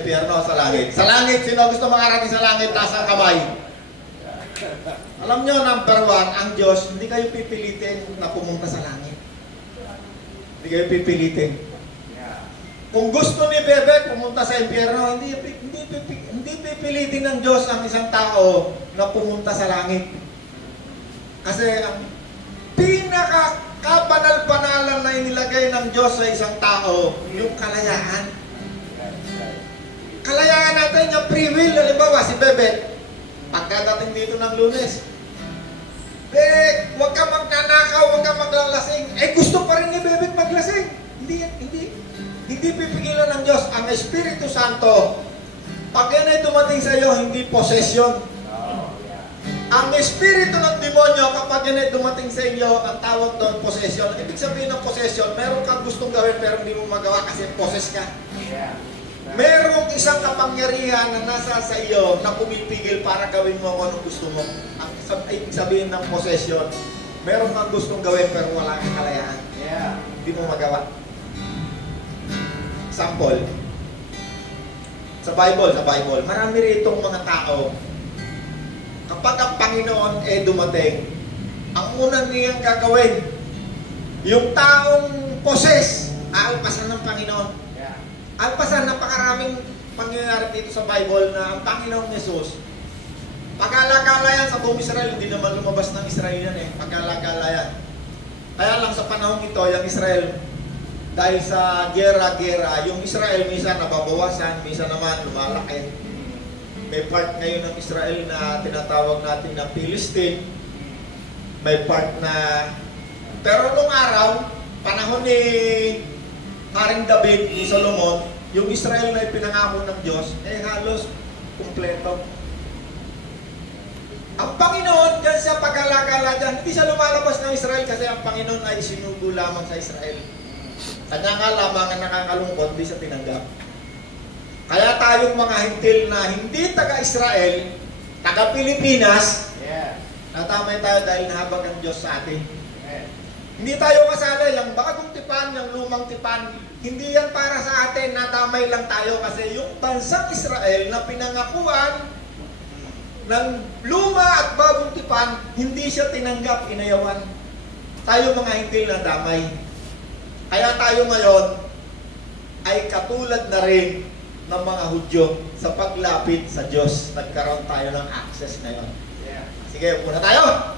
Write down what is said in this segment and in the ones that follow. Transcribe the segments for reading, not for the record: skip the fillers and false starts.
impyerno sa langit. Sa langit, sino gusto makarating sa langit? Taas ang kamay. Alam nyo, number one, ang Diyos, hindi kayo pipilitin na pumunta sa langit. Hindi kayo pipilitin. Kung gusto ni Bebe pumunta sa impyerno, hindi pipilitin ng Diyos ang isang tao na pumunta sa langit. Kasi ang pinaka-kabanal-banalan na inilagay ng Diyos sa isang tao, yung kalayaan. Kalayaan natin yung free will. Halimbawa, si Bebe, pagkadating dito ng Lunes, huwag ka magnanakaw, huwag ka maglalasing. Gusto pa rin ni Bebe maglasing. Hindi pipigilan ng Diyos. Ang Espiritu Santo, pag yan ay dumating sa iyo, hindi possession. Ang Espiritu ng demonyo, kapag yan ay dumating sa iyo, ang tawag doon, possession. Ibig sabihin ng possession, meron kang gustong gawin pero hindi mo magawa kasi possess ka. Merong isang kapangyarihan na nasa sa iyo na pumipigil para gawin mo kung anong gusto mo. Ang ibig sabihin ng possession, meron kang gustong gawin pero wala kang kalayaan. Hindi mo magawa. Example, sa Bible, marami ritong mga tao, kapag ang Panginoon dumating, ang unang niyang gagawin, yung taong possess, aalpasan ng Panginoon. Alpasan, napakaraming pangyayari dito sa Bible na ang Panginoong Jesus, pag-alagala yan sa buong Israel, hindi naman lumabas ng Israel yan pag-alagala yan. Kaya lang sa panahon ito, yung Israel, dahil sa gera-gera, yung Israel minsan nababawasan, minsan naman lumalaki. May part ngayon ng Israel na tinatawag natin na Philistine. May part na... Pero nung araw, panahon ni Haring David, ni Solomon, yung Israel na ipinangako ng Diyos, halos kumpleto. Ang Panginoon, dyan siya pag-alagala dyan, hindi siya lumalabas ng Israel kasi ang Panginoon ay sinugo lamang sa Israel. Kanya nga lamang ang nakakalungkot, hindi siya tinanggap. Kaya tayong mga hintil na hindi taga-Israel, taga-Pilipinas, natamay tayo dahil nahabag ang Diyos sa atin. Hindi tayo kasali, yung bagong tipan, yung lumang tipan, hindi yan para sa atin, natamay lang tayo kasi yung bansang Israel na pinangakuan ng luma at bagong tipan, hindi siya tinanggap, inayawan. Tayo mga hintil na damay. Kaya tayo ngayon ay katulad na rin ng mga Hudyo sa paglapit sa Diyos. Nagkaroon tayo ng access ngayon. Sige, muna tayo!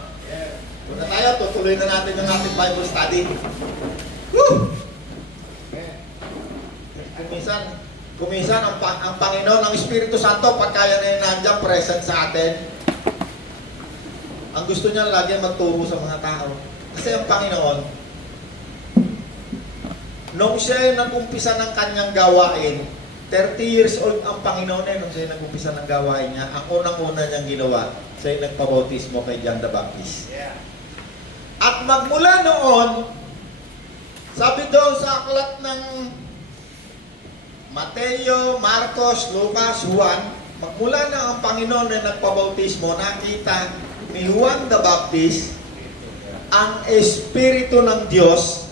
Muna tayo, tutuloy na natin yung ating Bible study. Woo! Kuminsan ang Panginoon, ang Espiritu Santo, pagka yan ay nandiyan, present sa atin, ang gusto niya lagi magturo sa mga tao. Kasi ang Panginoon, nung siya ay nag-umpisa ng kanyang gawain, 30 years old ang Panginoon nung siya ay nag-umpisa ng gawain niya, ang unang-una niyang ginawa, siya ay nagpabautismo kay John the Baptist. At magmula noon, sabi doon sa aklat ng Mateo, Marcos, Lucas, Juan, magmula na ang Panginoon na nagpabautismo, nakita ni Juan the Baptist ang Espiritu ng Diyos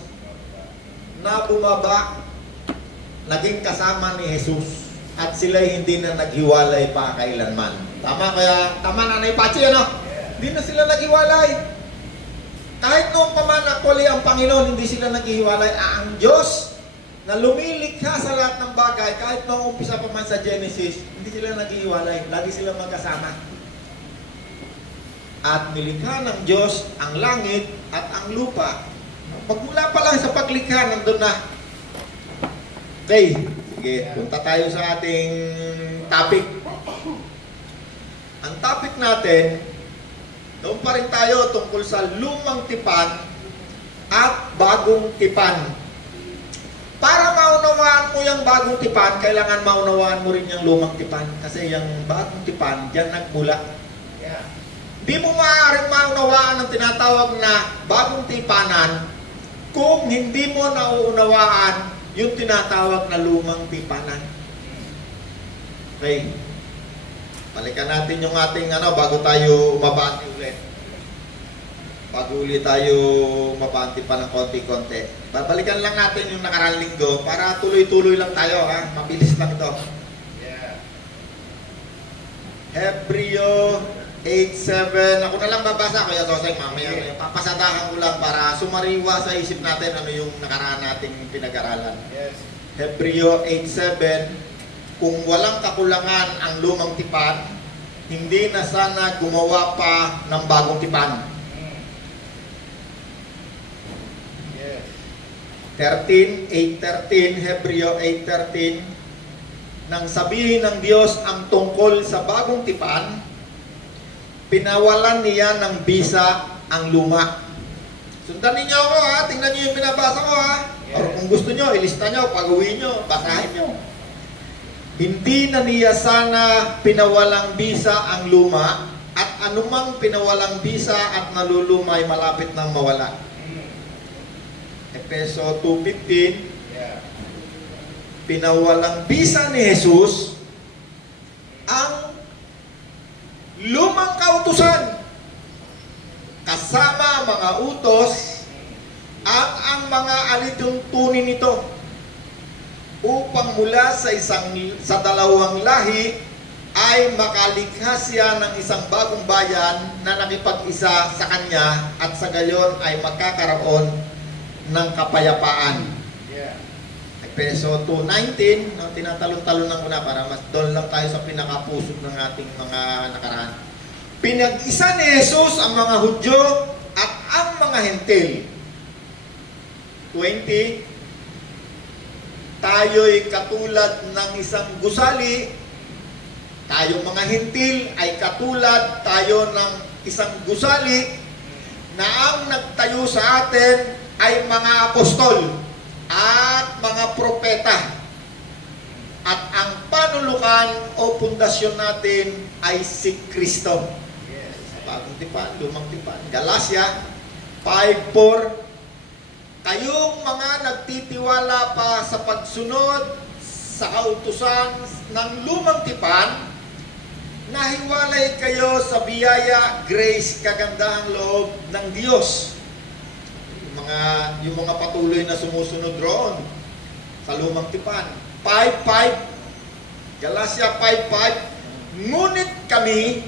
na bumaba, naging kasama ni Jesus, at sila'y hindi na naghiwalay pa kailanman. Tama kaya? Tama, Nanay Pachi, ano? Hindi na sila naghiwalay. Kahit noong pamanakuli ang Panginoon, hindi sila naghihiwalay. Ang Diyos na lumilikha sa lahat ng bagay, kahit noong umpisa pa man sa Genesis, hindi sila naghihiwalay. Lagi sila magkasama. At nilikha ng Diyos ang langit at ang lupa. Pagmula pa lang sa paglikha, nandun na. Okay, sige, punta tayo sa ating topic. Ang topic natin, doon pa rin tayo tungkol sa lumang tipan at bagong tipan. Para maunawaan mo yung bagong tipan, kailangan maunawaan mo rin yung lumang tipan. Kasi yung bagong tipan, dyan nagmula. Di mo maaaring maunawaan ang tinatawag na bagong tipanan kung hindi mo nauunawaan yung tinatawag na lumang tipanan. Okay. Balikan natin yung ating bago tayo mabati ulit. Bago ulit tayo mabati pa ng konti-konti. Babalikan lang natin yung nakaraang linggo para tuloy-tuloy lang tayo, ha? Mabilis lang ito. Hebreo 8:7. Ako na lang babasa, Kuya Tosay, mamaya. Papasadahan ko lang para sumariwa sa isip natin ano yung nakaraan nating pinag-aralan. Yes. Hebreo 8:7. Kung walang kakulangan ang lumang tipan, hindi na sana gumawa pa ng bagong tipan. Yes. 8:13, Hebreo 8:13. Nang sabihin ng Diyos ang tungkol sa bagong tipan, pinawalan niya ng bisa ang luma. Sundan ninyo ako ha, tingnan niyo yung binabasa ko ha. Or kung gusto nyo, ilista nyo, pag-uwi nyo, basahin nyo. Hindi na niya sana pinawalang bisa ang luma, at anumang pinawalang bisa at naluluma ay malapit nang mawala. Efeso 2:15. Yeah. Pinawalang bisa ni Jesus ang lumang kautusan kasama mga utos at ang mga alituntunin nito upang mula sa dalawang lahi ay makalikha siya ng isang bagong bayan na nakipag-isa sa kanya at sa gayon ay magkakaroon ng kapayapaan. Yeah. Efeso 2:19, tinatalon-talonan ko na para mas doon lang tayo sa pinakapusok ng ating mga nakaraan. Pinag-isa ni Jesus ang mga Hudyo at ang mga Hentil. 20, tayo'y katulad ng isang gusali, tayo mga Hentil ay katulad tayo ng isang gusali na ang nagtayo sa atin ay mga apostol at mga propeta. At ang panulukan o pundasyon natin ay si Kristo. Yes. Bagong tipan, lumang tipan. Galatia 5:4. Kayong mga nagtitiwala pa sa pagsunod sa kautusan ng lumang tipan, nahiwalay kayo sa biyaya, grace, kagandahang loob ng Diyos. Yung mga patuloy na sumusunod roon sa lumang tipan. 5:5, Galatia 5:5, ngunit kami,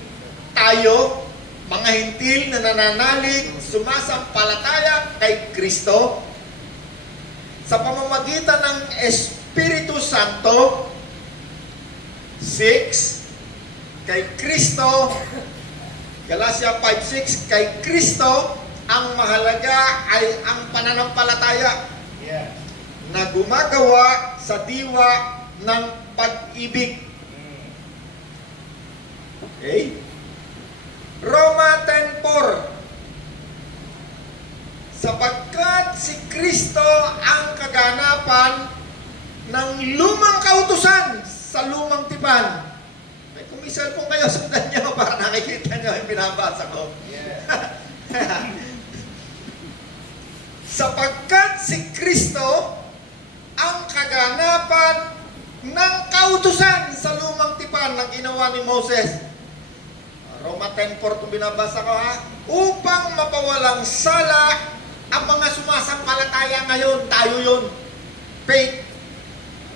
tayo, mga Hentil na nananalig, sumasampalataya kay Kristo, sa pamamagitan ng Espiritu Santo. 6, kay Kristo, Galatia 5:6, kay Kristo, ang mahalaga ay ang pananampalataya. Yeah. Na gumagawa sa diwa ng pag-ibig. Okay? Roma 10:4. Sapagkat si Kristo ang kaganapan ng lumang kautusan sa lumang tipan. May kumisal po kayo, sundan nyo para nakikita nyo yung binabasa ko. Yeah. Sapagkat si Kristo ang kaganapan ng kautusan sa lumang tipan ng ginawa ni Moses. Roma 10:4 kung binabasa ko ha. Upang mapawalang sala ang mga sumasampalataya ngayon. Tayo yun. Faith.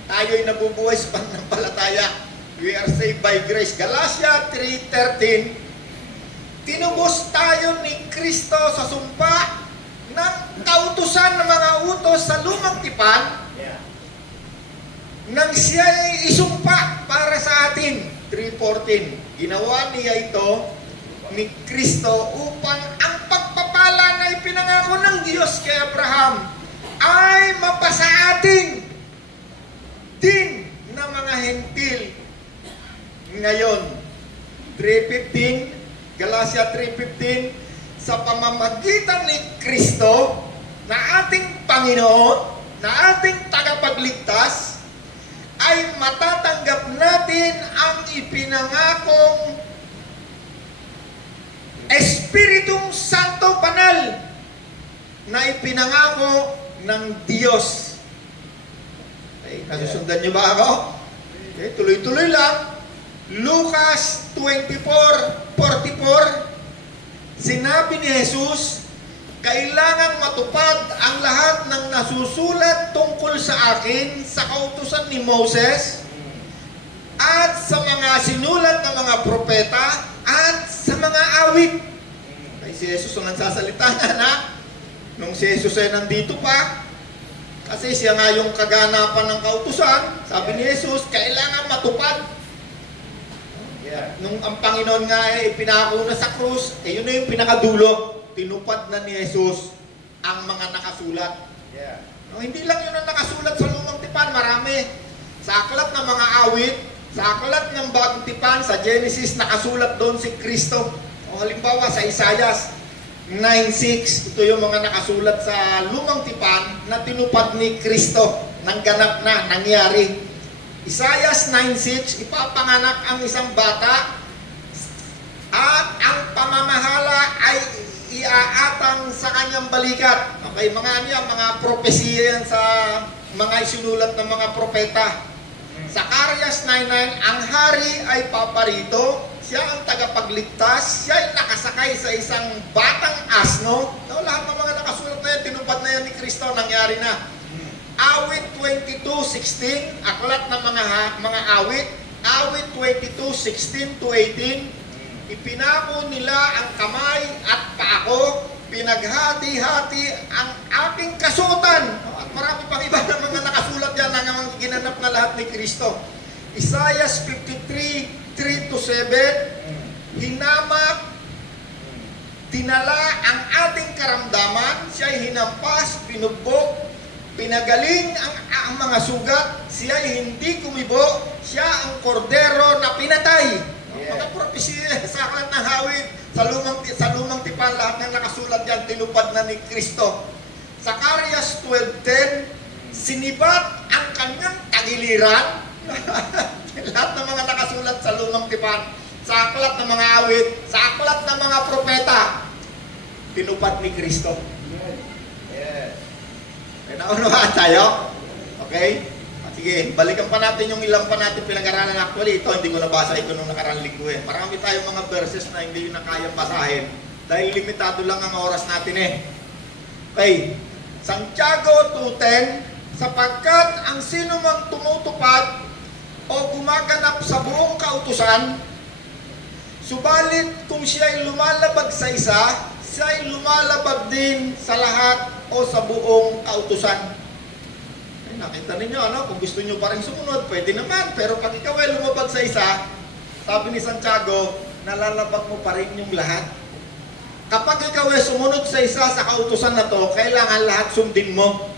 Tayo'y nabubuhay sa pananampalataya. We are saved by grace. Galatia 3:13. Tinubos tayo ni Kristo sa sumpa ng kautusan ng mga utos sa lumang tipan. Yeah. Nang siya ay isumpa para sa atin. 3:14. Ginawa niya ito ni Kristo upang ang pagpapala na ipinangako ng Diyos kay Abraham ay mapasa atin din ng mga Hentil ngayon. 3:15, Galatia 3:15, sa pamamagitan ni Kristo na ating Panginoon, na ating tagapagligtas, ay matatanggap natin ang ipinangakong Espiritong Santo Banal na ipinangako ng Diyos. Okay, nasusundan niyo ba ako? Okay, tuloy-tuloy lang. Lucas 24:44, sinabi ni Jesus, kailangang matupad ang lahat ng nasusulat tungkol sa akin sa kautusan ni Moses at sa mga sinulat ng mga propeta at sa mga awit. Ay si Jesus ang nagsasalita niya na nung si Jesus ay nandito pa, kasi siya nga yung kaganapan ng kautusan, sabi ni Jesus, kailangan matupad. Yeah. Nung ang Panginoon nga ay pinako na sa krus, yun na yung pinakadulo. Tinupad na ni Jesus ang mga nakasulat. Yeah. No, hindi lang yun ang nakasulat sa Lumang Tipan, marami. Sa aklat ng mga awit, sa aklat ng Bagong Tipan, sa Genesis, nakasulat doon si Kristo. O halimbawa sa Isaias 9:6, ito yung mga nakasulat sa Lumang Tipan na tinupad ni Kristo, nangganap na, nangyari. Isaias 9:6, ipapanganak ang isang bata at ang pamamahala ay iaatang sa kanyang balikat. Okay, mga propesiya yan sa mga isinulat ng mga propeta. Zacarias 9:9, ang hari ay paparito, siya ang tagapagligtas, siya ay nakasakay sa isang batang asno. No, lahat ng mga nakasulat na yan, tinupad na yan ni Kristo, nangyari na. Awit 22:16, aklat ng mga awit, awit 22:16-18, ipinako nila ang kamay at paako, pinaghati-hati ang ating kasuotan. At marami pang iba ng mga nakasulat yan na mga ginanap na lahat ni Kristo. Isaiah 53:3-7, hinamak, dinala ang ating karamdaman, siya'y hinampas, pinugbog, pinagaling ang mga sugat, siya'y hindi kumibo, siya ang kordero na pinatay. Yeah. Mga propesya sa aklat ng hawid, sa lumang tipan, lahat ng nakasulat yan, tinupad na ni Kristo. Zacarias 12:10, sinibat ang kanyang tagiliran. Lahat ng mga nakasulat sa lumang tipan, sa aklat ng mga awit, sa aklat ng mga propeta, tinupad ni Kristo. Yes. May naunawaan tayo? Okay? Sige, balikan pa natin yung ilang pa natin pinag-aralan. Actually, ito hindi ko nabasa ito nung nakarang linggo eh. Marami tayong mga verses na hindi na kaya basahin dahil limitado lang ang oras natin eh. Okay, Santiago 2:10, sapagkat ang sino mang tumutupad o gumaganap sa buong kautusan, subalit kung siya ay lumalabag sa isa, siya ay lumalabag din sa lahat o sa buong kautusan. Ay, nakita ninyo, ano? Kung gusto nyo pa rin sumunod, pwede naman. Pero pag ikaw ay lumabag sa isa, sabi ni Santiago, nalalabag mo pa rin yung lahat. Kapag ikaw ay sumunod sa isa sa kautusan na to, kailangan lahat sundin mo.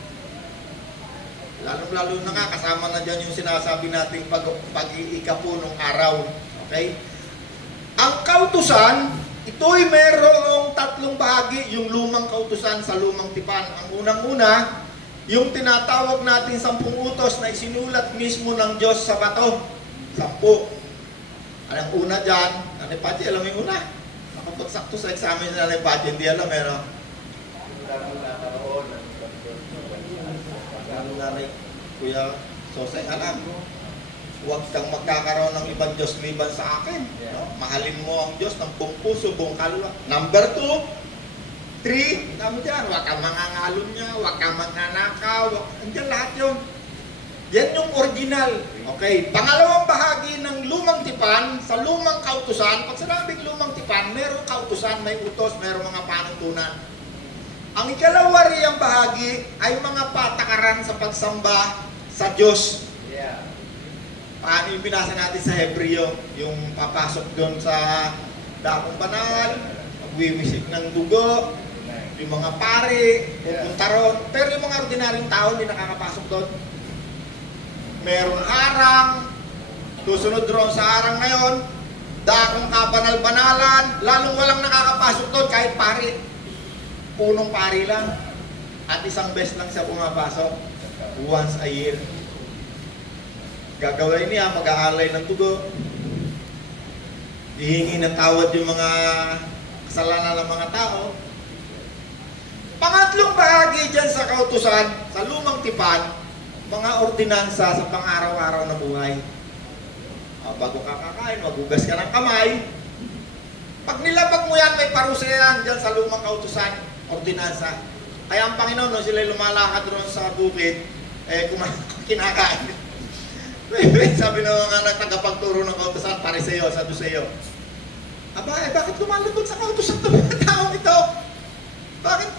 Lalong-lalo na nga, kasama na dyan yung sinasabi nating pag-iikapunong araw. Okay? Ang kautusan, ito'y merong tatlong bahagi, yung lumang kautusan sa lumang tipan. Ang unang-una, yung tinatawag natin 10 utos na isinulat mismo ng Diyos sa bato. 10. Ang una dyan, Nanay Pati, alam mo yung una? Nakapagsakto sa examen na Nanay Pati, hindi alam, meron. Nanay Kuya Sosay, alam mo, huwag kang magkakaroon ng ibang Diyos liban sa akin. No? Mahalin mo ang Diyos ng buong puso, buong kaluluwa. Number 2, 3, dami dyan, huwag kang mangangalon niya, huwag kang magnanakaw, andyan lahat yun. Yan yung original. Okay, pangalawang bahagi ng lumang tipan, sa lumang kautusan, pag sinabing lumang tipan, merong kautusan, may utos, merong mga panuntunan. Ang ikalawa riyang bahagi ay mga patakaran sa pagsamba sa Diyos. Yeah. Paano yung binasa natin sa Hebreo, yung papasok doon sa dakong banal, magwiwisik ng dugo, yung mga pari, pupunta ron. Pero yung mga ordinaryong tao hindi nakakapasok doon. Merong harang, susunod ron sa harang ngayon, dakong kabanal-banalan, lalong walang nakakapasok doon kahit pari. Punong pari lang. At isang beses lang siya pumapasok. Once a year. Gagawin niya, mag-aalay ng dugo. Hihingi ng tawad yung mga kasalanan ng mga tao. Pangatlong bahagi dyan sa kautusan, sa lumang tipan, mga ordinansa sa pang-araw-araw na buhay. Bago ka kakain, magugas ka ng kamay. Pag nilabag mo yan, may parusa yan dyan sa lumang kautusan, ordinansa. Kaya ang Panginoon, no, sila lumalakad doon sa bukid, kinakain. Sabi ng mga tagapagturo ng kautusan, Pariseo, Saduseo. Aba, bakit lumalabot sa kautusan ng mga taong ito? Bakit?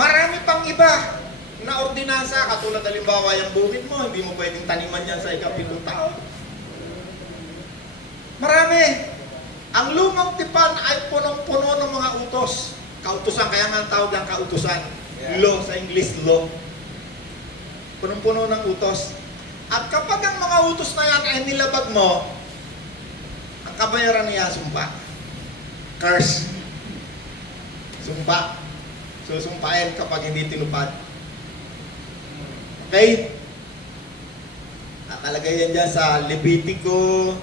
Marami pang iba na ordinansa, katulad halimbawa yung bukid mo, hindi mo pwedeng taniman yan sa ikapitong taon. Marami. Ang lumang tipan ay punong-puno ng mga utos. Kautusan, kaya nga ang tawag ang kautusan. Law, sa English, law. Punong-puno ng utos. At kapag ang mga utos na yan ay nilabag mo, ang kabayaran niya, sumpa. Curse. Sumpa. Susumpain kapag hindi tinupad. Okay? Nakalagay yan dyan sa Levitico.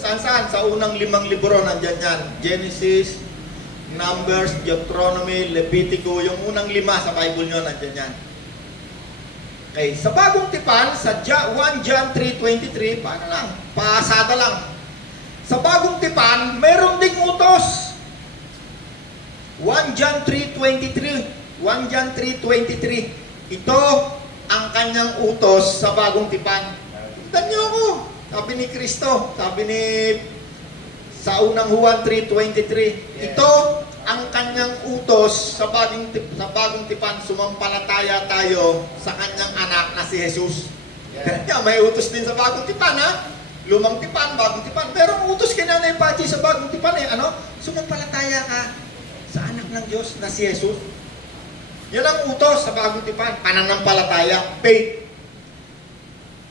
Saan-saan? Sa unang 5 libro, nandyan yan. Genesis, Numbers, Deuteronomy, Levitico. Yung unang 5 sa Bible nyo, nandyan yan. Okay, sa bagong tipan, sa 1 John 3:23, paano lang? Paasada lang. Sa bagong tipan, meron ding utos. 1 John 3:23. 1 John 3:23. Ito ang kanyang utos sa bagong tipan. Tignan niyo ako. Sabi ni Kristo, sabi ni sa unang Juan 3:23. Ito ang kanyang utos sa bagong tipan, sumampalataya tayo sa kanyang anak na si Jesus. Yeah. May utos din sa bagong tipan, ha? Lumang tipan, bagong tipan. Pero ang utos kay Nanay Pachi sa bagong tipan ano? Sumampalataya ka sa anak ng Diyos na si Jesus. Yan ang utos sa bagong tipan, pananampalataya, faith.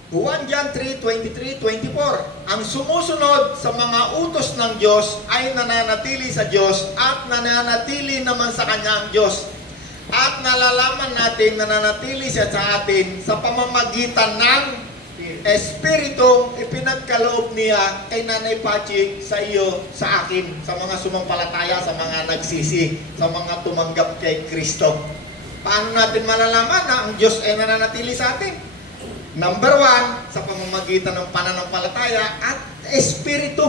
1 John 3:23-24. Ang sumusunod sa mga utos ng Diyos ay nananatili sa Diyos at nananatili naman sa Kanya ang Diyos. At nalalaman natin nananatili siya sa atin sa pamamagitan ng Espiritu ipinagkaloob niya kay Nanay Pachi, sa iyo, sa akin, sa mga sumampalataya, sa mga nagsisi, sa mga tumanggap kay Kristo. Paano natin malalaman na ang Diyos ay nananatili sa atin? Number 1, sa pamamagitan ng pananampalataya at Espiritu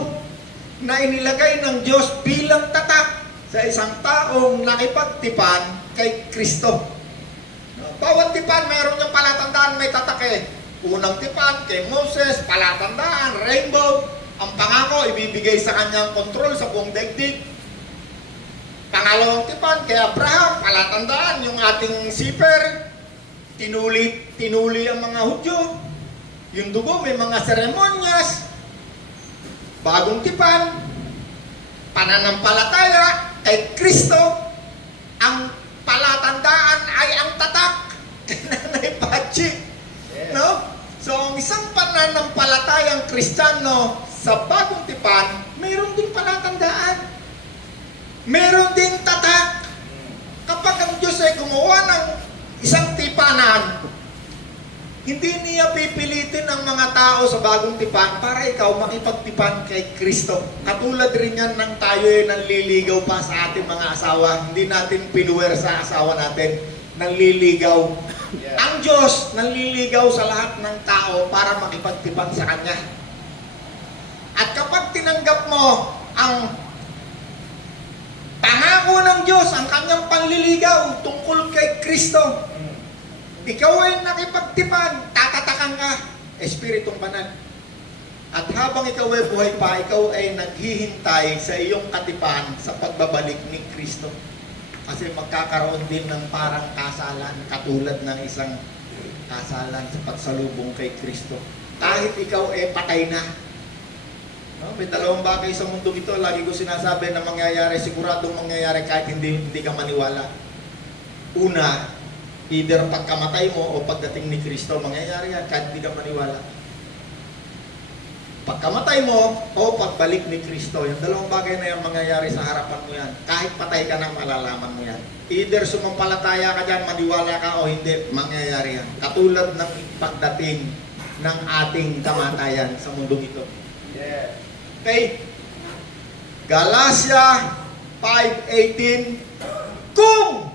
na inilagay ng Diyos bilang tatak sa isang taong nakipagtipan kay Kristo. Bawat tipan, mayroon niyang palatandaan, may tatak eh. Unang tipan, kay Moses, palatandaan, rainbow. Ang pangako, ibibigay sa kanyang kontrol sa buong daigdig. Pangalawang tipan, kay Abraham, palatandaan, yung ating siper. Tinuli ang mga Hudyo. Yung dugo, may mga seremonyas. Bagong tipan, pananampalataya kay Kristo. Ang palatandaan ay ang tatak. Nanay Pachi. No? So, ang isang pananampalatayang Kristiyano sa bagong tipan, mayroon ding palatandaan. Mayroon ding tatak. Kapag ang Diyos ay gumawa ng isang tipanan, hindi niya pipilitin ang mga tao sa bagong tipan para ikaw makipagtipan kay Kristo. Katulad rin yan nang tayo ay nanliligaw pa sa ating mga asawa. Hindi natin pinuwer sa asawa natin. Nanliligaw. Yeah. Ang Diyos nanliligaw sa lahat ng tao para makipagtipan sa Kanya. At kapag tinanggap mo ang pangako ng Diyos, ang Kanyang panliligaw tungkol kay Kristo, ikaw ay nakipagtipan, tatatakan ka, Espiritong Banal. At habang ikaw ay buhay pa, ikaw ay naghihintay sa iyong katipan sa pagbabalik ni Kristo. Kasi magkakaroon din ng parang kasalan, katulad ng isang kasalan sa pagsalubong kay Kristo. Kahit ikaw ay patay na. No? May dalawang bagay sa mundo ito, lagi ko sinasabi na mangyayari, siguradong mangyayari kahit hindi ka maniwala. Una, either pagkamatay mo o pagdating ni Kristo, mangyayari yan kahit hindi ka maniwala. Pagkamatay mo o pagbalik ni Kristo, yung dalawang bagay na yan mangyayari sa harapan mo yan. Kahit patay ka na, malalaman mo yan. Either sumampalataya ka dyan, maniwala ka o hindi, mangyayari yan. Katulad ng pagdating ng ating kamatayan sa mundong ito. Yeah. Okay? Galatia 5:18. Kung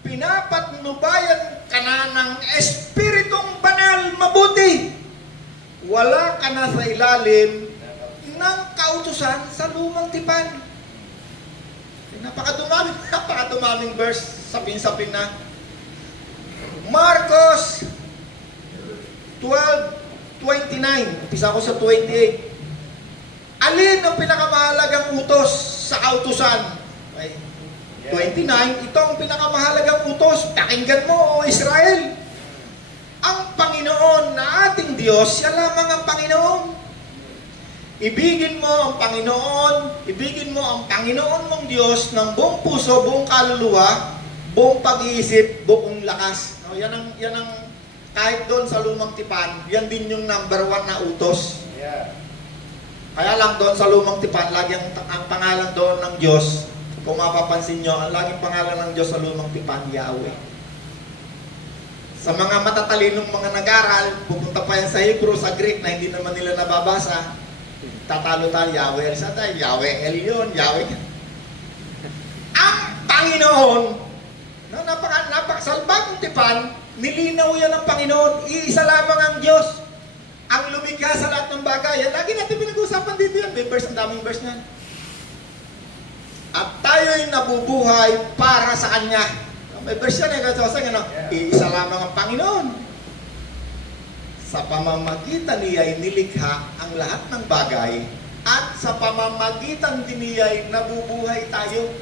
pinapatnubayan ka na ng Espiritong Banal mabuti, wala ka na sa ilalim ng kautusan sa lumang tipan. Napakadumaming verse, sapin-sapin na. Marcos 12:29. Umpisa ko sa 28. Alin ang pinakamahalagang utos sa kautusan? Okay. 29, ito ang pinakamahalagang utos. Pakinggan mo, O Israel. Ang Panginoon na ating Diyos, siya lamang ang Panginoon. Ibigin mo ang Panginoon, ibigin mo ang Panginoon mong Diyos ng buong puso, buong kaluluwa, buong pag-iisip, buong lakas. No, yan ang kahit doon sa lumang tipan, yan din yung number 1 na utos. Yeah. Kaya lang doon sa lumang tipan, lagi ang pangalan doon ng Diyos. Kung mapapansin nyo, ang laging pangalan ng Diyos sa lumang tipan, Yahweh. Sa mga matatalinong mga nag-aral, pupunta pa yan sa Hebrew, sa Greek, na hindi naman nila nababasa, tatalo tayo, Yahweh El Shaddai, Yahweh Elyon, Yahweh. Ang Panginoon, na napakasalbagong tipan, nilinaw yan ng Panginoon, iisa lamang ang Diyos. Ang lumikha sa lahat ng bagay. Yan, lagi natin pinag-uusapan dito yan. May verse, ang daming verse niyan. At tayo'y nabubuhay para sa Kanya. May verse yan eh, iisa lamang ang Panginoon. Sa pamamagitan niya'y nilikha ang lahat ng bagay at sa pamamagitan din niya'y nabubuhay tayo.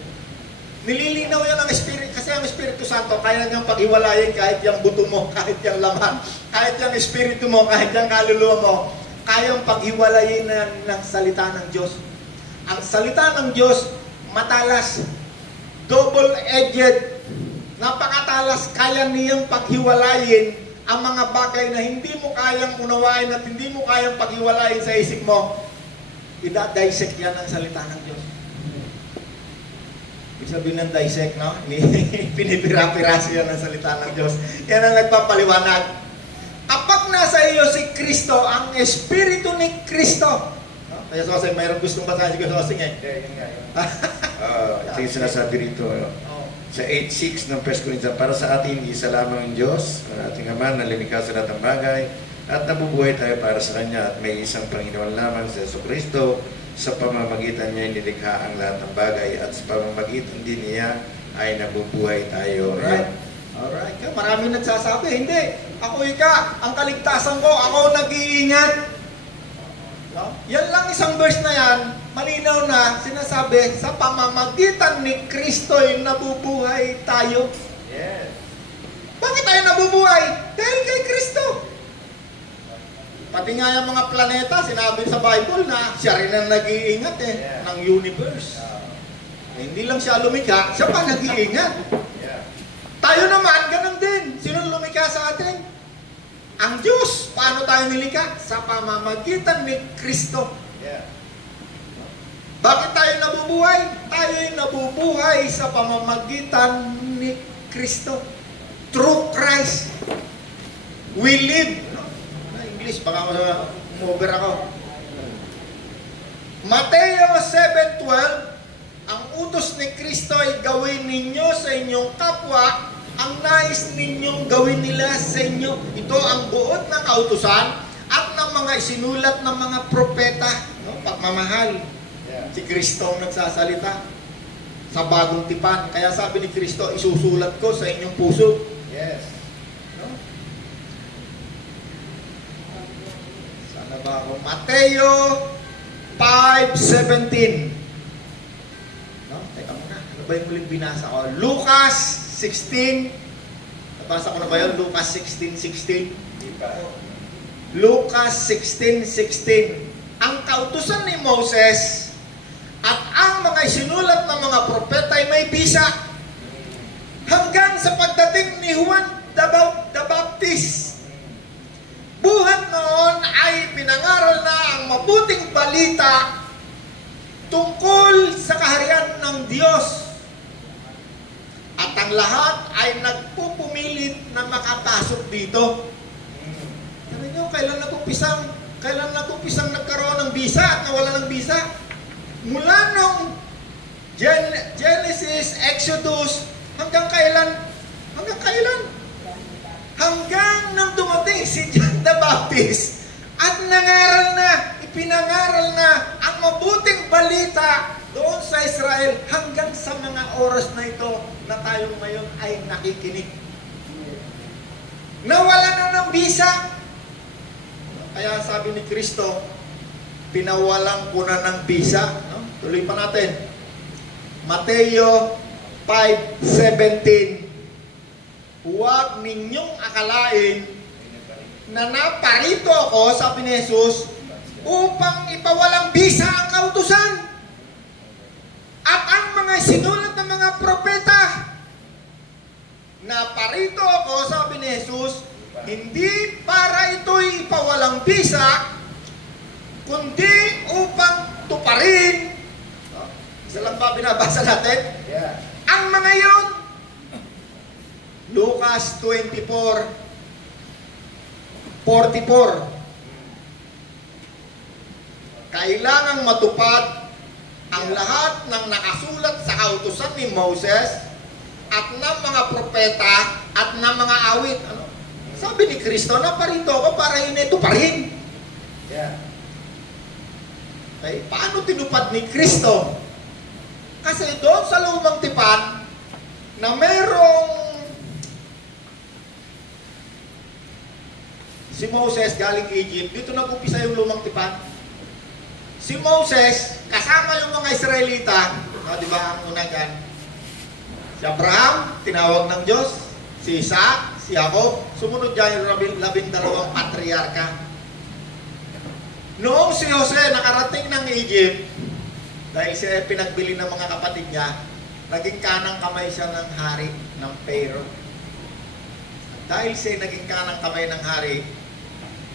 Nililinaw yan ang Espiritu, kasi ang Espiritu Santo kaya niyang pag-iwalayin kahit yung buto mo, kahit yung laman, kahit yung Espiritu mo, kahit yung kaluluwa mo, kayang pag-iwalayin ng salita ng Diyos. Ang salita ng Diyos, matalas, double-edged, napakatalas, kaya niyang paghiwalayin ang mga bagay na hindi mo kayang unawain at hindi mo kayang paghiwalayin sa isip mo. Ida-dissect yan ang salita ng Diyos. Ibig sabihin ng dissect, no? Pinipira-piraso yan ang salita ng Diyos. Yan ang nagpapaliwanag. Kapag nasa iyo si Kristo, ang Espiritu ni Kristo, no? Kaya Soseng, mayroong gustong basahin si Soseng eh. Yun nga yun. Ito yung sinasabi rito. Sa 8:6 ng 1 Corinthians, para sa atin, isa lamang ang Diyos, ang ating Ama na lumikha sa lahat ng bagay, at nabubuhay tayo para sa Kanya, at may isang Panginoon lamang sa Jesucristo, sa pamamagitan niya nilikha ang lahat ng bagay, at sa pamamagitan din niya ay nabubuhay tayo. Alright. Maraming nagsasabi, hindi. Ako ang kaligtasan ko, ako nag-iingat. No? Yan lang isang verse na yan, malinaw na sinasabi, sa pamamagitan ni Kristo ay nabubuhay tayo. Yes. Bakit tayo nabubuhay? Dahil kay Kristo. Pati nga yung mga planeta, sinabi sa Bible na siya rin ang nag-iingat ng universe. Hindi lang siya lumikha, siya pa nag-iingat. Tayo naman, ganun din. Sino lumikha sa atin? Ang Diyos. Paano tayo nilikha? Sa pamamagitan ni Kristo. Bakit tayo nabubuhay? Tayo nabubuhay sa pamamagitan ni Kristo. Through Christ. We live. Na English, baka mag-over ako. Mateo 7:12, ang utos ni Kristo ay gawin ninyo sa inyong kapwa ang nais ninyong gawin nila sa inyo. Ito ang buod ng kautusan at ng mga isinulat ng mga propeta. No? Pagmamahal. Si Kristo ang nagsasalita sa bagong tipan. Kaya sabi ni Kristo, isusulat ko sa inyong puso. Yes. No? Sana ba ako? Mateo 5:17. No? Teka muna. Ano ba yung muling binasa ko? Lucas 16. Nabasa ko na ba yun? Lucas 16:16. Lucas 16:16. Ang kautusan ni Moses at ang mga isinulat ng mga propeta ay may bisa hanggang sa pagdating ni Juan the Baptist. Buhat noon ay pinangaral na ang mabuting balita tungkol sa kaharian ng Diyos. At ang lahat ay nagpupumilit na makapasok dito. Sabi nyo, kailan nagkumpisang nagkaroon ng bisa at nawala ng bisa? Mula nung Genesis, Exodus, hanggang kailan? Hanggang nang dumating si John the Baptist at ipinangaral na ang mabuting balita doon sa Israel hanggang sa mga oras na ito na tayo ngayon ay nakikinig. Nawala na ng bisa. Kaya sabi ni Kristo, pinawalan ko na ng bisa. No? Tuloy pa natin. Mateo 5:17. Huwag ninyong akalain na naparito ako, sabi ni Jesus, upang ipawalang bisa ang kautusan at ang mga sinulat ng mga propeta. Naparito ako, sabi ni Jesus, hindi para ito'y ipawalang bisa, kundi upang tuparin. Isa lang ba binabasa natin? Yeah. Ang mga yun, Lucas 24:44. Kailangang matupad ang lahat ng nakasulat sa kautusan ni Moses at ng mga propeta at ng mga awit. Ano? Sabi ni Kristo, naparito ako para yun tuparin. Yeah. Okay? Paano tinupad ni Kristo? Kasi doon sa lumang tipan na merong si Moses galing Egypt, dito nag-upisa yung lumang tipan. Si Moses, kasama yung mga Israelita, di ba ang una dyan? Si Abraham, tinawag ng Diyos. Si Isaac, si Jacob, sumunod dyan yung 12 patriarka. Noong si Jose nakarating ng Egypt, dahil siya pinagbili ng mga kapatid niya, naging kanang kamay siya ng hari ng Pharaoh. Dahil siya naging kanang kamay ng hari,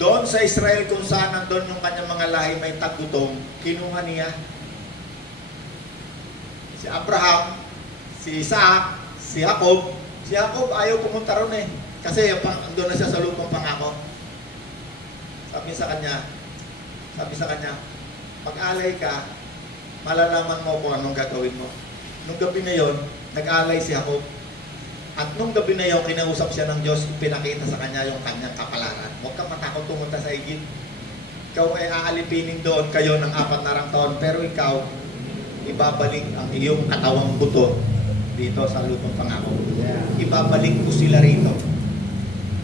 doon sa Israel kung saan nandun yung kanyang mga lahi may tagutong, kinuha niya si Abraham, si Isaac, si Jacob. Si Jacob ayaw pumunta ron kasi doon na siya sa lupang pangako. Sabi sa kanya, mag-alay ka, malalaman mo kung anong gagawin mo. Nung gabi na yon, nag-alay si Jacob. At nung gabi na yon, kinausap siya ng Diyos, pinakita sa kanya yung kanyang kapalaran. Huwag kang matakot pumunta sa Egypt. Ikaw ay aalipinin doon kayo ng 4 taon, pero ikaw, ibabalik ang iyong katawang buto dito sa lupang pangako. Ibabalik ko sila rito.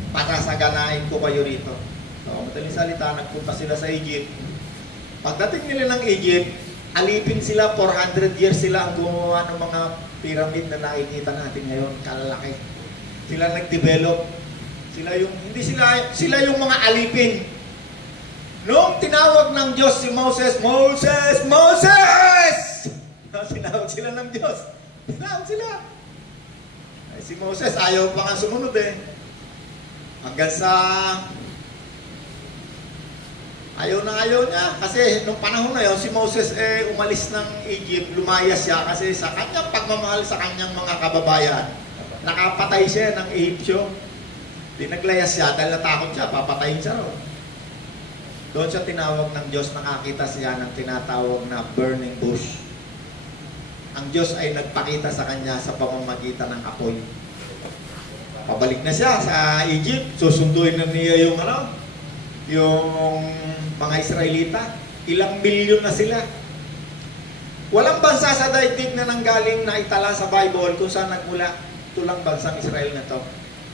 Pakasaganain ko kayo rito. So, madaling salita, nagpunta sila sa Egypt. Pagdating nila ng Egypt, alipin sila, 400 years sila ang gumawa ng mga pyramid na nakikita natin ngayon, kalalaki. Sila nag-develop. Sila yung mga alipin. Noong tinawag ng Diyos si Moses, Moses! Moses! Sinawag sila ng Diyos. Tinawag sila. Ay, si Moses, ayaw pa nga sumunod Hanggang sa ayaw niya. Kasi nung panahon na yun, si Moses umalis ng Egypt, lumayas siya kasi sa kanyang pagmamahal sa kanyang mga kababayan, nakapatay siya ng Egyptyo. Di naglayas siya dahil natakot siya, papatayin siya ron. Doon siya tinawag ng Diyos, nakakita siya ng tinatawag na burning bush. Ang Diyos ay nagpakita sa kanya sa pamamagitan ng apoy. Pabalik na siya sa Egypt, susunduin na niya yung mga Israelita. Ilang milyon na sila. Walang bansa sa daigdig na nanggaling na itala sa Bible kung saan nagmula. Ito lang bansang Israel na to.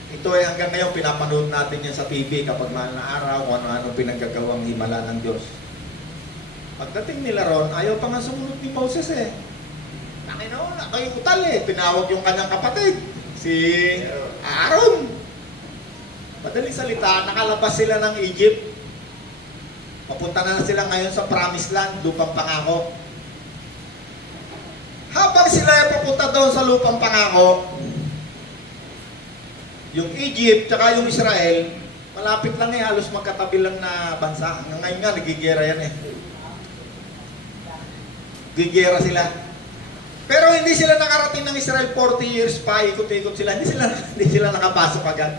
Ito ay hanggang ngayon pinapanood natin yan sa TV kapag mahal na araw kung ano-ano pinagagawang himala ng Diyos. Pagdating nila ron, ayaw pa nga sumunod ni Moses Panginoon, kayo utal Pinawag yung kanyang kapatid, si Aaron. Madaling salita, nakalabas sila ng Egypt. Papunta na sila ngayon sa Promised Land, lupang pangako. Habang sila ay papunta doon sa lupang pangako, yung Egypt tsaka yung Israel, malapit lang halos magkatabi lang na bansa. Hanggang ngayon nga, nagigera yan Gigera sila. Pero hindi sila nakarating ng Israel 40 years pa, ikot-ikot sila. Hindi sila nakapasok agad.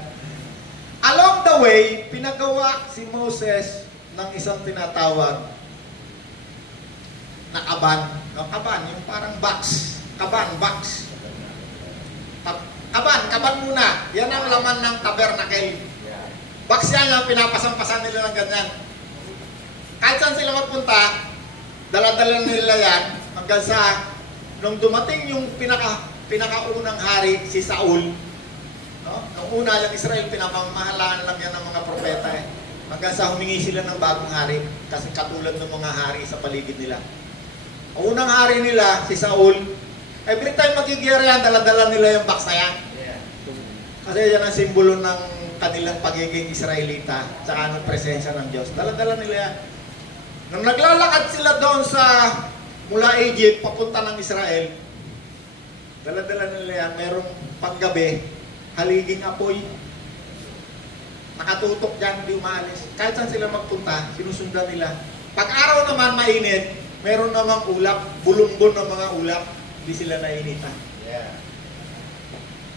Along the way, pinagawa si Moses ng isang tinatawag na kaban. Kaban, yung parang box. Box. Kaban muna. Yan ang laman ng tabernacle. Box yan ang pinapasampasan nila ng ganyan. Kahit saan sila magpunta, dala-dala nila yan hanggang sa nung dumating yung pinakaunang hari, si Saul. Nung una yung Israel, pinamamahalaan lang yan ng mga propeta Hanggang sa humingi sila ng bagong hari, kasi katulad ng mga hari sa paligid nila. Ang unang hari nila, si Saul, every time magigiyara yan, dala-dala nila yung box na yan. Kasi yan ang simbolo ng kanilang pagiging Israelita, tsaka ng presensya ng Diyos. Dala-dala nila yan. Nung naglalakad sila doon sa mula Egypt, papunta ng Israel, dala-dala nila yan, merong paggabi, haliging apoy, nakatutok dyan, hindi umaalis. Kahit saan sila magpunta, sinusundan nila. Pag araw naman mainit, meron namang ulap, bulumbon ng mga ulap, hindi sila nainitan. Yeah.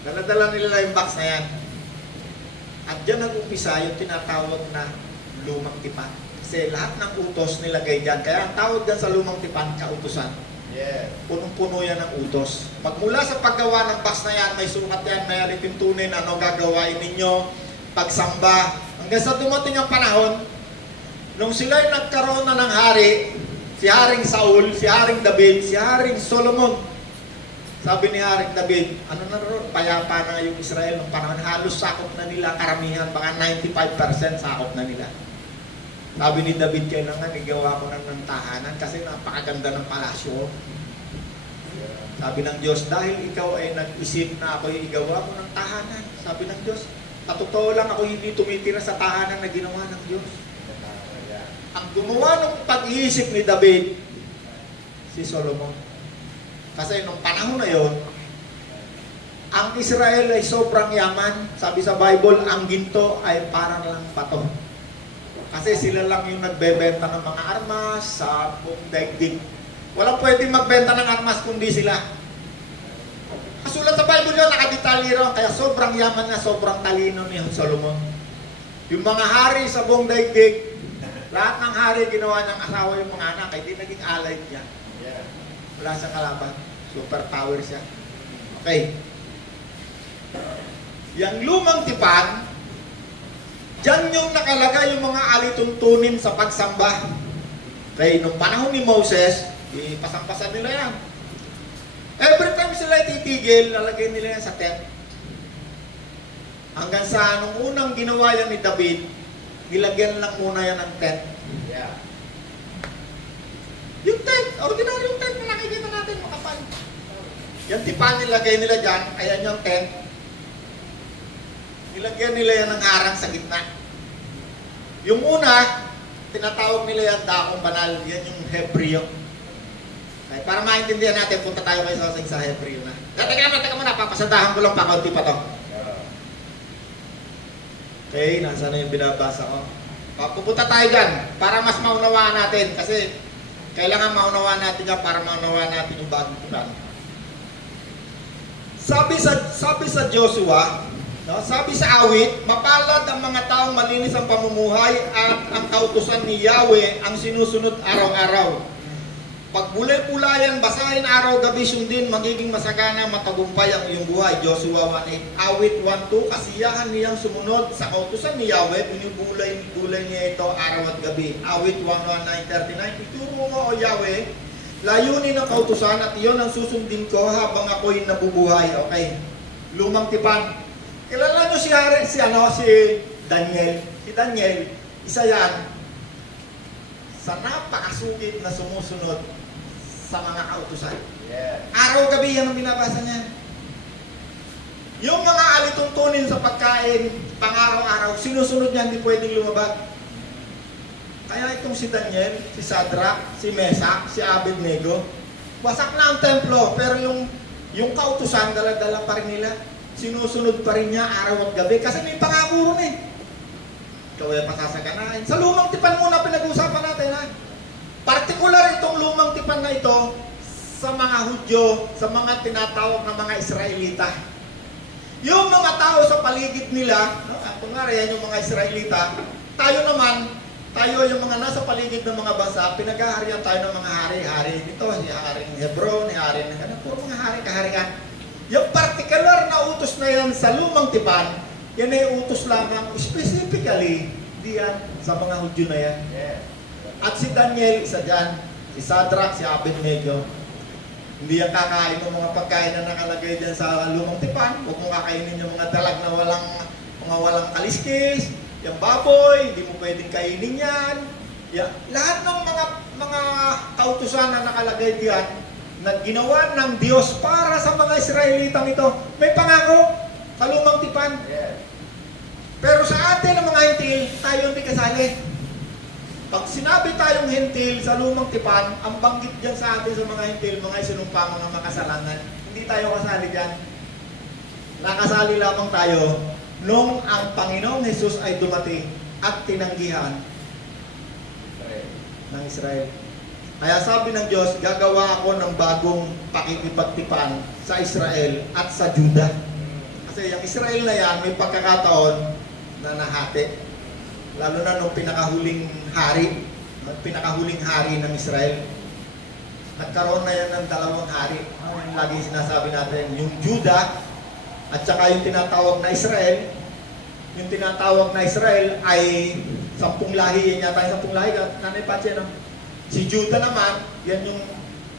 Dala-dala nila yung box na yan. At dyan nag-umpisa yung tinatawag na lumang tipan. Kasi lahat ng utos nilagay dyan. Kaya ang tawag dyan sa lumang tipan, kautusan. Yeah. Punong-puno yan ng utos. Magmula sa paggawa ng box na yan, may sukat yan, may alitintunin, ano gagawain ninyo, pagsamba. Hanggang sa dumating ang panahon, nung sila'y nagkaroon na ng hari, si Haring Saul, si Haring David, si Haring Solomon. Sabi ni Haring David, ano na ron, payapa na yung Israel ng panahon, halos sakop na nila, karamihan, baka 95% sakop na nila. Sabi ni David, kailangan igawa ko na ng tahanan kasi napakaganda ng palasyo. Sabi ng Diyos, dahil ikaw ay nag-isip na ako igawa ko ng tahanan. Sabi ng Diyos, patotoo lang ako hindi tumitira sa tahanan na ginawa ng Diyos. Ang gumawa ng pag-iisip ni David, si Solomon. Kasi nung panahon na yon, ang Israel ay sobrang yaman. Sabi sa Bible, ang ginto ay parang lang pato. Kasi sila lang yung nagbebenta ng mga armas sa buong daigdig. Walang pwedeng magbenta ng armas kundi sila. Kasulat sa Bible yun, nakadetalye ron. Kaya sobrang yaman na, sobrang talino ni Solomon. Yung mga hari sa buong daigdig, lahat ng hari ginawa niyang asawa yung mga anak, hindi naging alay niya. Wala siyang kalaban. Super power siya. Okay. Yang lumang tipan, diyan yung nakalagay yung mga alituntunin sa pagsamba. Okay, nung panahon ni Moses, ipasampasan nila yan. Every time sila titigil, lalagay nila yan sa tent. Hanggang sa nung unang ginawa yan ni David, nilagyan lang muna yan ng tent. Yeah. Yung tent, ordinary yung tent na nakikita natin, makapal. Yung tipan nilagay nila dyan, ayan yung tent. Nilagyan nila yan ng harang sa gitna. Yung una, tinatawag nila yan dakong banal, yan yung Hebreo. Okay, para maintindihan natin, punta tayo kayo sa Hebreo na. Teka muna, papasadahan ko lang pa, konti pa to. Okay, nasa na yung binabasa ko. Pupunta tayo dyan para mas maunawaan natin kasi kailangan maunawaan natin yan para maunawaan natin yung bagong tipan. Sabi sa Joshua, no, sabi sa awit, mapalad ang mga taong malinis ang pamumuhay at ang kautusan ni Yahweh ang sinusunod araw-araw. Pag bulay-pulayan, basahin araw-gabi, sundin, magiging masagana, matagumpay ang iyong buhay. Joshua 1:8. Awit 1:2, kasiyahan niyang sumunod sa kautusan ni Yahweh, binibulay niya ito araw at gabi. Awit 1:9-39, ituro mo o Yahweh, layunin ang kautusan at iyon ang susundin ko habang ako'y nabubuhay. Okay, lumang tipan. Kilala nyo si Daniel. Si Daniel, isa yan sa napakasugid na sumusunod sa mga kautusan. Yeah. Araw-gabi yan ang binabasa niya. Yung mga alituntunin sa pagkain, pang-araw-araw, sinusunod niya, hindi pwedeng lumabag. Kaya itong si Daniel, si Shadrach, si Meshach, si Abednego, wasak na ang templo, pero yung kautusan, dala-dala pa rin nila. Sinusunod pa rin niya araw at gabi kasi may pangako ron eh. Ikaw ay pasasaganahin. Sa lumang tipan muna pinag-usapan natin ha. Partikular itong lumang tipan na ito sa mga Hudyo, sa mga tinatawag na mga Israelita. Yung mga tao sa paligid nila, no, kunwari yan yung mga Israelita, tayo naman, tayo yung mga nasa paligid ng mga bansa, pinag-aharian tayo ng mga hari-hari. Ito, si Haring Hebron, si Haring, puro mga hari kaharian. Yung particular na utos na yan sa lumang tipan, yan ay utos lamang specifically diyan sa mga Hudyo na yan. Yeah. At si Daniel, isa dyan, si Shadrach, si Abednego, hindi yan kakain ng mga pagkain na nakalagay dyan sa lumang tipan. Huwag mong kakainin yung mga dalag na walang kaliskis, Yung baboy, hindi mo pwedeng kainin yan. Lahat ng mga kautusan na nakalagay diyan na ginawa ng Diyos para sa mga Israelitang ito, may pangako sa lumang tipan. Pero sa atin ng mga hentil, tayo hindi kasali. Pag sinabi tayong hentil sa lumang tipan, ang banggit dyan sa atin sa mga hentil, mga isinumpa mga makasalanan, hindi tayo kasali dyan. Nakasali lamang tayo nung ang Panginoong Jesus ay dumating at tinanggihan ng Israel. Kaya sabi ng Diyos, gagawa ako ng bagong pakikipagtipan sa Israel at sa Juda. Kasi yung Israel na yan, may pagkakataon na nahati. Lalo na nung pinakahuling hari ng Israel. Nagkaroon na yan ng dalawang hari. Yung lagi sinasabi natin, yung Juda at saka yung tinatawag na Israel. Yung tinatawag na Israel ay 10 lahi. Yan yata yung 10 lahi. Nanay Patsy, no? Si Juda naman, yan yung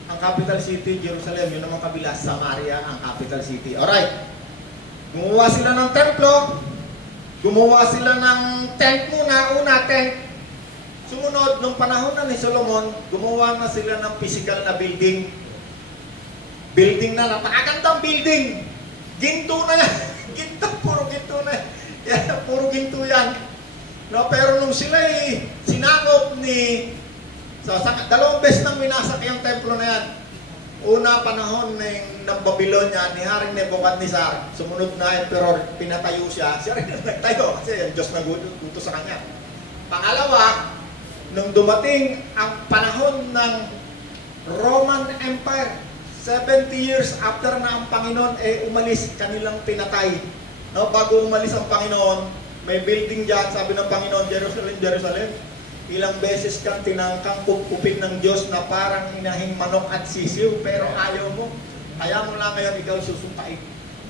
ang capital city, Jerusalem. Yun naman kabila, Samaria, ang capital city. Alright. Gumawa sila ng templo. Gumawa sila ng tent una tent. Sumunod, nung panahon na ni Solomon, gumawa na sila ng physical na building. Building na, napakagandang building. Ginto na yan. Puro ginto na yan. Puro ginto yan. No, pero nung sila sinakop ni... So, dalawang beses nang winasak yung templo na yan. Una, panahon ng Babylonia, ni Haring Nebuchadnezzar, sumunod na emperor, pinatayo siya. Siya rin nagtayo kasi yung Diyos nagutos sa kanya. Pangalawa, nung dumating ang panahon ng Roman Empire, 70 years after na ang Panginoon umalis, kanilang pinatay. No, bago umalis ang Panginoon, may building dyan, sabi ng Panginoon, Jerusalem, Jerusalem, ilang beses kang tinangkang pupupin ng Diyos na parang inahing manok at sisiw, pero ayaw mo. Kaya mo lang ngayon ikaw susumpain.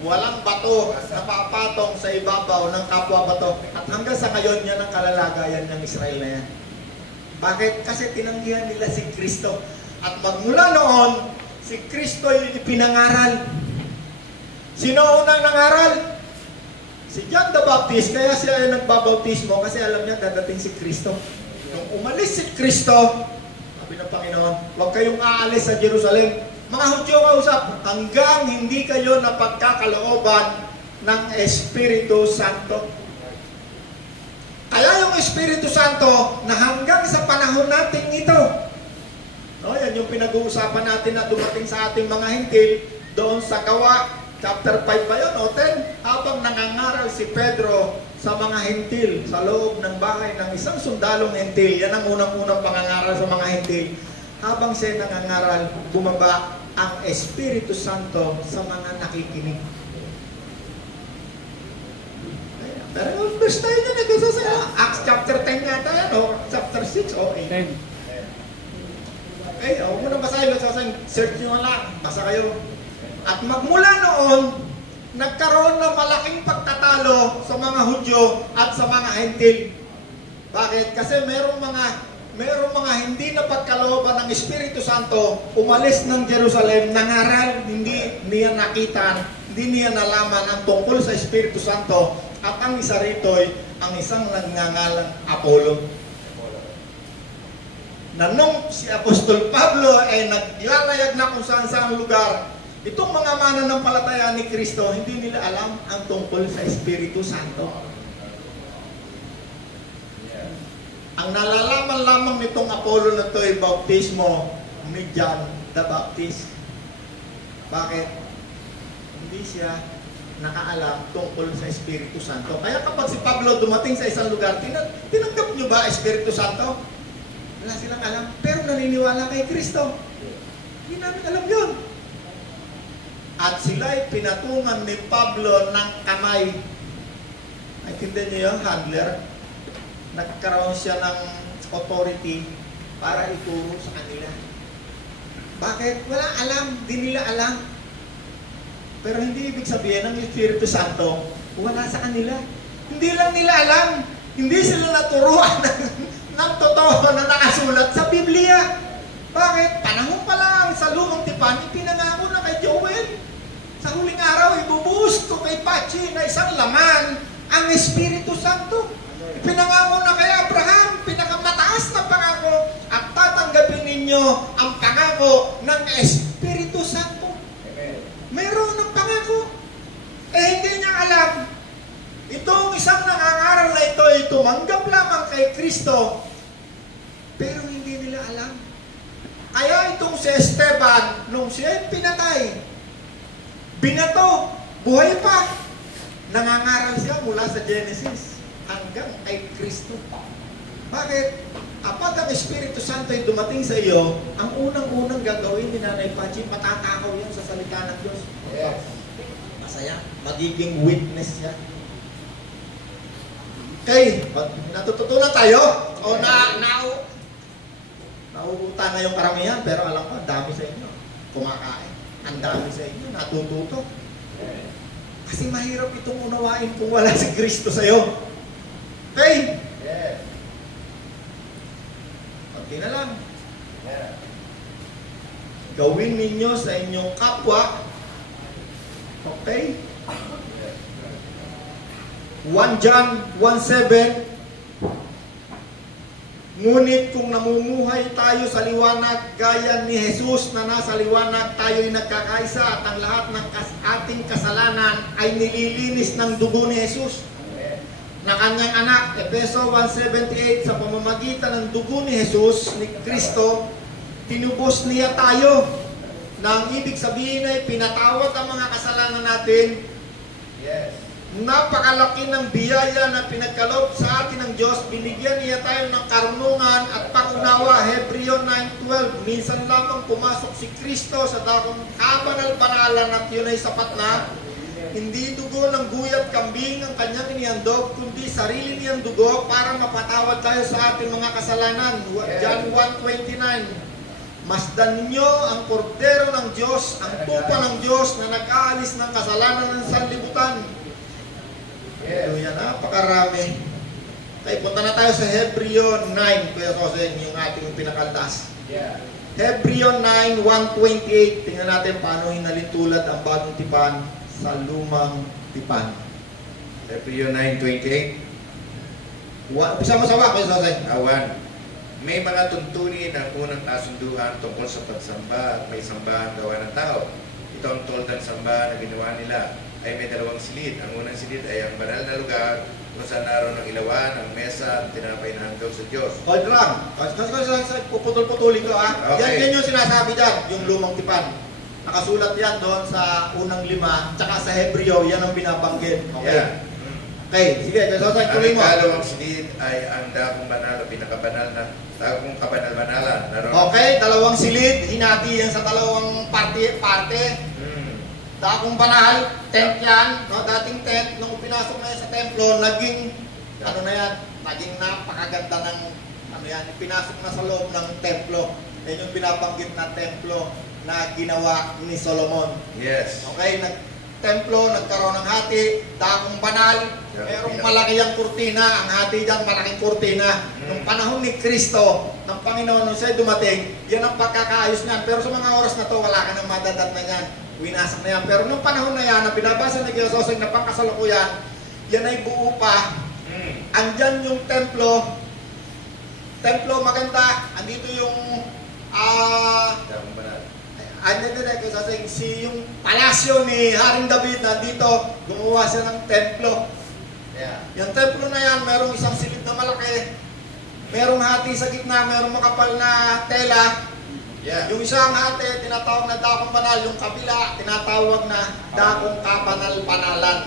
Walang bato na papatong sa ibabaw ng kapwa bato. At hanggang sa ngayon, yan ang kalalagayan ng Israel na yan. Bakit? Kasi tinanggihan nila si Kristo. At magmula noon, si Kristo ay ipinangaral. Sino unang nangaral? Si John the Baptist. Kaya siya ay nagbabautismo kasi alam niya dadating si Kristo. Nung umalis si Kristo, sabi ng Panginoon, huwag kayong aalis sa Jerusalem. Mga Hudyo kausap, hanggang hindi kayo napagkakalooban ng Espiritu Santo. Kaya yung Espiritu Santo na hanggang sa panahon natin ito, no, yan yung pinag-uusapan natin na dumating sa ating mga hentil, doon sa Gawa, chapter 5 ba yun o 10? Habang nangangaral si Pedro sa mga hentil sa loob ng bahay ng isang sundalong hentil. Yan ang unang-unang pangangaral sa mga hentil. Habang siya nangangaral, bumaba ang Espiritu Santo sa mga nakikinig. Pero verse tayo na nagkasasaya. Acts chapter 10 yata yan o chapter 6 o 8. 10. Okay, huwag mo na basahin. Search nyo lang. Basa kayo. At magmula noon, nagkaroon ng malaking pagtatalo sa mga Hudyo at sa mga hentil. Bakit? Kasi merong mga hindi na pagkalooban ng Espiritu Santo, umalis ng Jerusalem, nangaral, hindi niya nakita, hindi niya nalaman ang tungkol sa Espiritu Santo. At ang isa rito ay ang isang nagngangalang Apollo. Na nung si Apostol Pablo ay naglalayag na kung saan lugar, itong mga mananampalataya ni Kristo, hindi nila alam ang tungkol sa Espiritu Santo. Ang nalalaman lamang nitong Apollo na ito ay bautismo ni John the Baptist. Bakit? Hindi siya nakaalam tungkol sa Espiritu Santo. Kaya kapag si Pablo dumating sa isang lugar, tinanggap nyo ba Espiritu Santo? Wala silang alam, pero naniniwala kay Kristo. Hindi namin alam yun. At sila'y pinatungan ni Pablo ng kamay. Naintindihan niyo yung handler? Nagkaroon siya ng authority para ituro sa kanila. Bakit? Wala alam, di nila alam. Pero hindi ibig sabihin ng Espiritu Santo, wala sa kanila. Hindi lang nila alam. Hindi sila naturuan ng totoo na nakasulat sa Biblia. Bakit? Panahon pa lang sa lumang tipan, ipinangako na kay Joel. Sa huling araw, ibubuhos ko kay Patsy na isang laman ang Espiritu Santo. Ipinangako na kay Abraham, pinakamataas na pangako, at tatanggapin ninyo ang pangako ng Espiritu Santo. Mayroon ng pangako. Hindi niya alam. Itong isang nangangaral na ito ay tumanggap lamang kay Kristo, pero hindi nila alam. Kaya itong si Esteban, nung siya pinatay, binato, buhay pa. Nangangaral siya mula sa Genesis hanggang kay Kristo. Bakit? Apat ang Espiritu Santo ay dumating sa iyo, ang unang-unang gagawin ni Nanay Pachi, matatakaw yan sa salita ng Diyos. Yes. Masaya, magiging witness yan. Okay, natututunan tayo? O nauutan na yung karamihan, pero alam ko, ang dami sa inyo. Kumakain. Ang dami sa inyo, natututo. Kasi mahirap itong unawain kung wala si Kristo sa'yo. Okay? Yes. Kunti na lang. Yeah. Gawin ninyo sa inyong kapwa. Okay? 1 John 1:7. Ngunit kung namumuhay tayo sa liwanag gaya ni Jesus na nasa liwanag, tayo'y nagkakaisa at ang lahat ng ating kasalanan ay nililinis ng dugo ni Jesus na kanyang anak. Efeso 1:78, sa pamamagitan ng dugo ni Jesus, ni Kristo, tinubos niya tayo. Na ang ibig sabihin ay pinatawad ang mga kasalanan natin. Yes. Napakalaki ng biyaya na pinagkaloob sa atin ng Diyos. Binigyan niya tayo ng karunungan at pangunawa. Hebreo 9:12. Minsan lamang pumasok si Kristo sa dakong kabanal-banalan at yun ay sapat na. Hindi dugo ng guyat kambing ang kanyang inihandog, kundi sarili niyang dugo para mapatawad tayo sa ating mga kasalanan. John 1:29. Masdan ninyo ang kordero ng Diyos, ang tupa ng Diyos na nag-aalis ng kasalanan ng sanlibutan. Hallelujah, napakarami. Okay, punta na tayo sa Hebreo 9, Kuya Jose, yung ating pinakaltas. Yeah. Hebreo 9, 1:28. Tingnan natin paano hinalintulad ang bagong tipan sa lumang tipan. Hebreo 9:28. Umpisa mo sa Kuya Jose. Awan. May mga tuntunin ang unang kasunduan tungkol sa pagsamba at may sambahan gawa ng tao. Ito ang toldan samba na ginawa nila ay may dalawang silid. Ang unang silid ay ang banal na lugar kung saan naroon ang ilawan, ang mesa, at tinapay na handog sa Diyos. Hold lang. Kasi puputol-putulin ko ha. Okay. Yan yung sinasabi dyan, yung lumang tipan. Nakasulat yan doon sa unang 5, tsaka sa Hebreo, yan ang binabanggit. Okay. Yeah. Okay, sige, Jose, Ang tuloy mo. ikalawang silid ay ang dakong banal o pinakabanal na dakong kabanal-banalan. Okay, dalawang silid, hinati yan sa dalawang parte. Dakong banal, tent yan, no? Dating tent, nung pinasok na yan sa templo, naging, ano na yan, naging napakaganda ng, ano yan, pinasok na sa loob ng templo. Yan yung binabanggit na templo na ginawa ni Solomon. Yes. Okay, templo, nagkaroon ng hati, dakong banal, merong malaki ang kurtina, ang hati dyan, malaking kurtina. Nung panahon ni Kristo, ng Panginoon, nung siya dumating, yan ang pagkakaayos niyan. Pero sa mga oras na to, wala ka nang madadat na yan. Winasak na yan. Pero nung panahon na yan, na binabasa ni Diyos na pangkasalukuyan, yan ay buo pa. Andyan yung templo. Templo maganda. Andito yung Dakong banal. si yung palasyo ni Haring David na dito, gumawa siya ng templo. Yeah. Yung templo na yan, merong isang silid na malaki, merong hati sa gitna, merong makapal na tela. Yeah. Yung isang hati, tinatawag na dakong banal, yung kabila, tinatawag na dakong kabanal-banalan.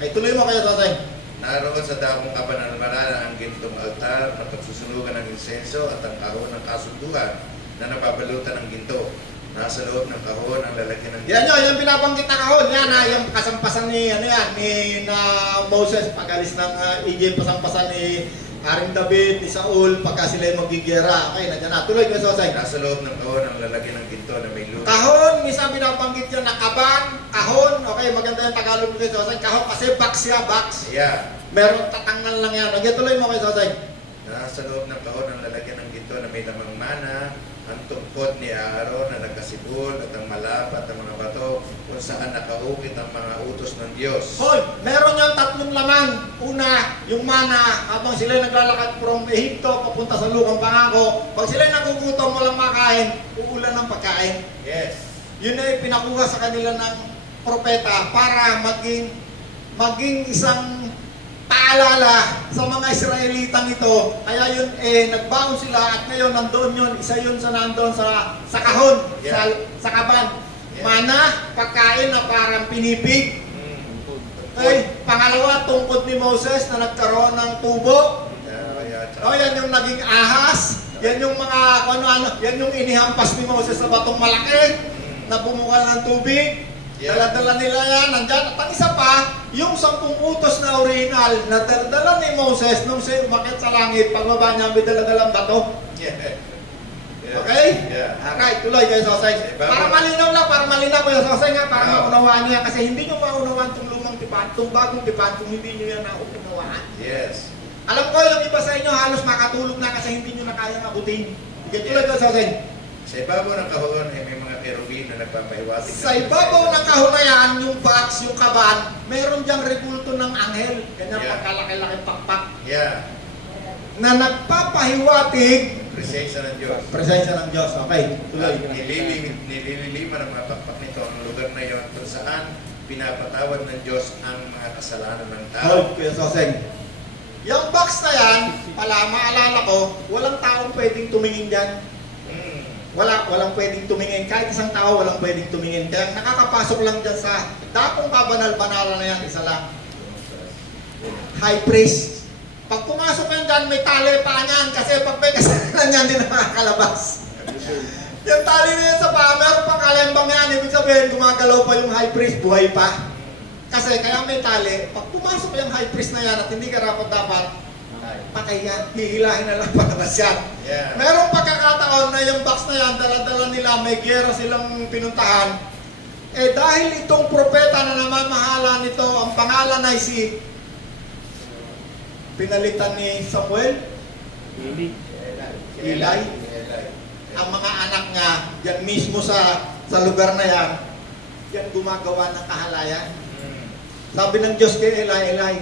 Okay, tuloy mo kayo, Tatay. Naroon sa dakong kabanal-banalan ang gintong altar na pagsusunugan ng insenso at ang kahon ng kasunduan na napabalutan ng ginto. Nasa loob ng kahon ang lalagyan ng Yan yun, yung binabanggit na kahon, yan ha, yung kasampasan ni, ano yan, ni Moses, pag-alis ng Egypt, pasampasan ni Haring David, ni Saul, pagka sila yung magigera. Okay, nandiyan na. Tuloy ko sa Sosay. Nasa loob ng kahon ang lalagyan ng ginto na may lupa. Kahon, minsan binabanggit yan na kaban, kahon. Okay, maganda yung Tagalog ko sa Sosay. Kahon kasi box siya, box. Yeah. Meron tatangan lang yan. Okay, tuloy mo kay Sosay. Nasa loob ng kahon ang lalagyan ng ginto na may lamang mana, ang tungkod ni Aaron na nagkasibol at ang malapat ng mga bato kung saan nakaukit ang mga utos ng Diyos. Hoy, meron yung tatlong laman. Una, yung mana, habang sila naglalakad from Ehipto papunta sa lukang pangako. Pag sila nagugutom, walang makain, uulan ng pagkain. Yes. Yun ay pinakuha sa kanila ng propeta para maging isang paalala sa mga Israelitang ito. Kaya yun, nagbaon sila at ngayon nandoon yun, isa yun sa nandoon sa kahon, Yeah. sa kaban. Yeah. Mana, pagkain na parang pinipig. Okay, pangalawa, tungkod ni Moses na nagkaroon ng tubo. Oh, yan yung naging ahas. Yan yung mga, ano, yan yung inihampas ni Moses sa batong malaki na bumukal ng tubig. Yeah. Dala-dala nila yan, nandyan. At ang isa pa, yung 10 utos na original na dala ni Moses nung siya umakyat sa langit, pagbaba niya, may dala-dalang bato. Yeah. Yeah. Okay? Yeah. Alright, tuloy kayo Sosay. Para malinaw lang, para malinaw kayo Sosay nga, para maunawaan nyo yan. Kasi hindi nyo maunawaan itong lumang tipan, itong bagong tipan, kung hindi nyo yan naunawaan. Yes. Alam ko yung iba sa inyo halos makatulog na kasi hindi nyo na kayang abutin. Sige, tuloy kayo Sosay. Sa ibabaw ng kahon ay may mga kerubin na nagpapahiwatig. Sa ibabaw ng kahon na yan, yung box, yung kaban, meron diyang rebulto ng anghel. Ganyan pagkalaki-laki pakpak. Yeah. Na nagpapahiwatig Presensya ng Diyos. presensya ng Diyos. Okay, tuloy. At nililima ng mga pakpak nito ang lugar na iyon kung saan pinapatawad ng Diyos ang mga kasalanan ng tao. Hold, Kuya Soseng. Yung box na yan, pala, maalala ko, walang taong pwedeng tumingin dyan. Walang pwedeng tumingin. Kahit isang tao, walang pwedeng tumingin. Kaya nakakapasok lang dyan sa dakong kabanal-banalan na yan, isa lang. High priest. Pag pumasok yan dyan, may tali pa niyan. Kasi pag may kasalanan yan, hindi na makakalabas. Yung tali na yan sa paa, meron pang kalembang yan. Ibig sabihin, gumagalaw pa yung high priest, buhay pa. Kasi kaya may tali, pag pumasok yung high priest na yan at hindi ka dapat patay yan, hihilahin na lang palabas yan. Yeah. Merong pagkakataon na yung box na yan, dala-dala nila, may gera silang pinuntahan. Dahil itong propeta na namamahala nito, ang pangalan ay si pinalitan ni Samuel, Eli. Ang mga anak niya, yan mismo sa lugar na yan, yan gumagawa ng kahalayan. Sabi ng Diyos kay Eli,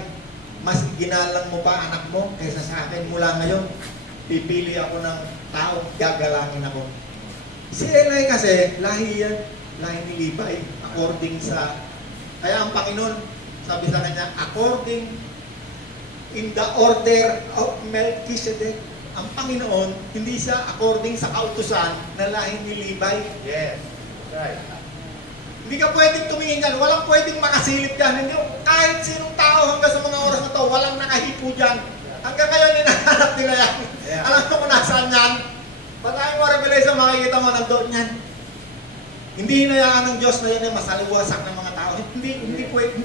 mas ginalang mo pa anak mo kaysa sa akin. Mula ngayon, pipili ako ng tao, gagalangin ako. Si Eli kasi, lahi yan, lahi ni Levi, according sa, kaya ang Panginoon, sabi sa kanya, according in the order of Melchizedek. Ang Panginoon, hindi siya according sa kautusan na lahi ni Levi. Yes. Right. Hindi ka pwedeng tumingin yan, walang pwedeng makasilip yan. Hindi, kahit sinong tao hanggang sa mga oras na to, walang nakahipo dyan. Hanggang ngayon, hinahanap nila yan. Yeah. Alam mo kung nasaan yan? Patayin mo, Revelation, makikita mo, nandoon yan. Hindi hinayaan ng Diyos na yan ay masaliwasak ng mga tao. Hindi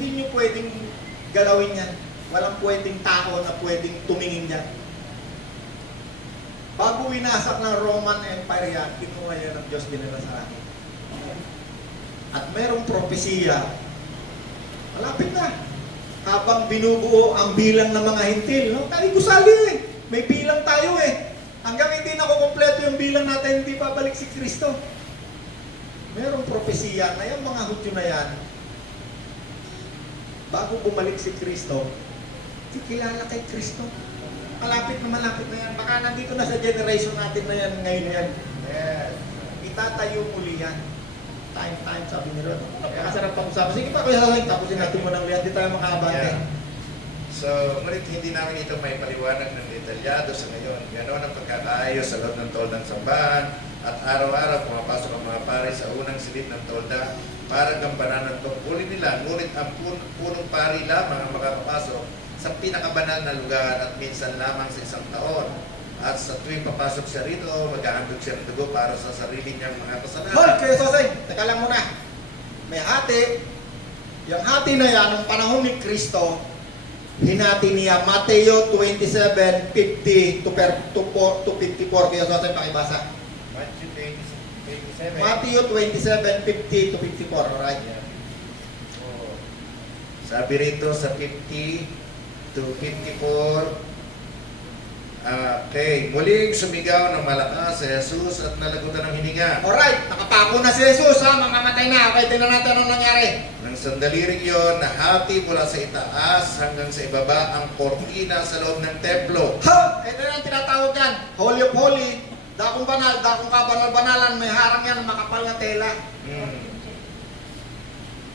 nyo pwedeng galawin yan. Walang pwedeng tao na pwedeng tumingin yan. Bago winasak ng Roman Empire yan, kinuha yan ng Diyos dinala sa akin. At merong propesiya, malapit na. Habang binubuo ang bilang ng mga hintil, no? Tayo gusali eh. May bilang tayo eh. Hanggang hindi na kukumpleto yung bilang natin, hindi babalik si Kristo. Merong propesiya na yung mga Hudyo na yan, bago bumalik si Kristo, kikilala kay Kristo. Malapit na yan. Baka nandito na sa generation natin na yan ngayon yan. Yes. Itatayo muli yan. Time, sabi nila. Napakasarap pag-usapan. Sige pa, Kuya Soseng, tapusin natin mo ng liyan. Di tayo makabante. Yeah. So, ngunit hindi namin ito may paliwanag ng detalyado sa ngayon. Ganon ang pagkakaayos sa loob ng toldang sambahan at araw-araw pumapasok ang mga pare sa unang silid ng tolda para gampanan ng tungkulin nila. Ngunit ang punong pari lamang ang makakapasok sa pinakabanal na lugar at minsan lamang sa isang taon. At sa tuwing papasok siya rito, maghahandog siya ng dugo para sa sarili niyang mga kasalanan. Hold, Kuya Soseng, teka lang muna. May hati. Yung hati na yan, ng panahon ni Kristo, hinati niya Mateo 27:50 to 54. Kuya Soseng, pakibasa. Matthew 27. Matthew 27:50 to 54, alright? Oh. Sabi rito sa 50 to 54, Okay, muling sumigaw ng malakas si Jesus at nalagutan ng hininga. Alright, nakapako na si Jesus, ha? Mamamatay na. Okay, tingnan natin anong nangyari. Nang sandali rin yun, nahati mula sa itaas hanggang sa ibaba ang kortina sa loob ng templo. Ha! Ito na ang tinatawag yan. Holy of Holy. Dakong banal, dakong kabanal-banalan. May harang yan, makapal na tela.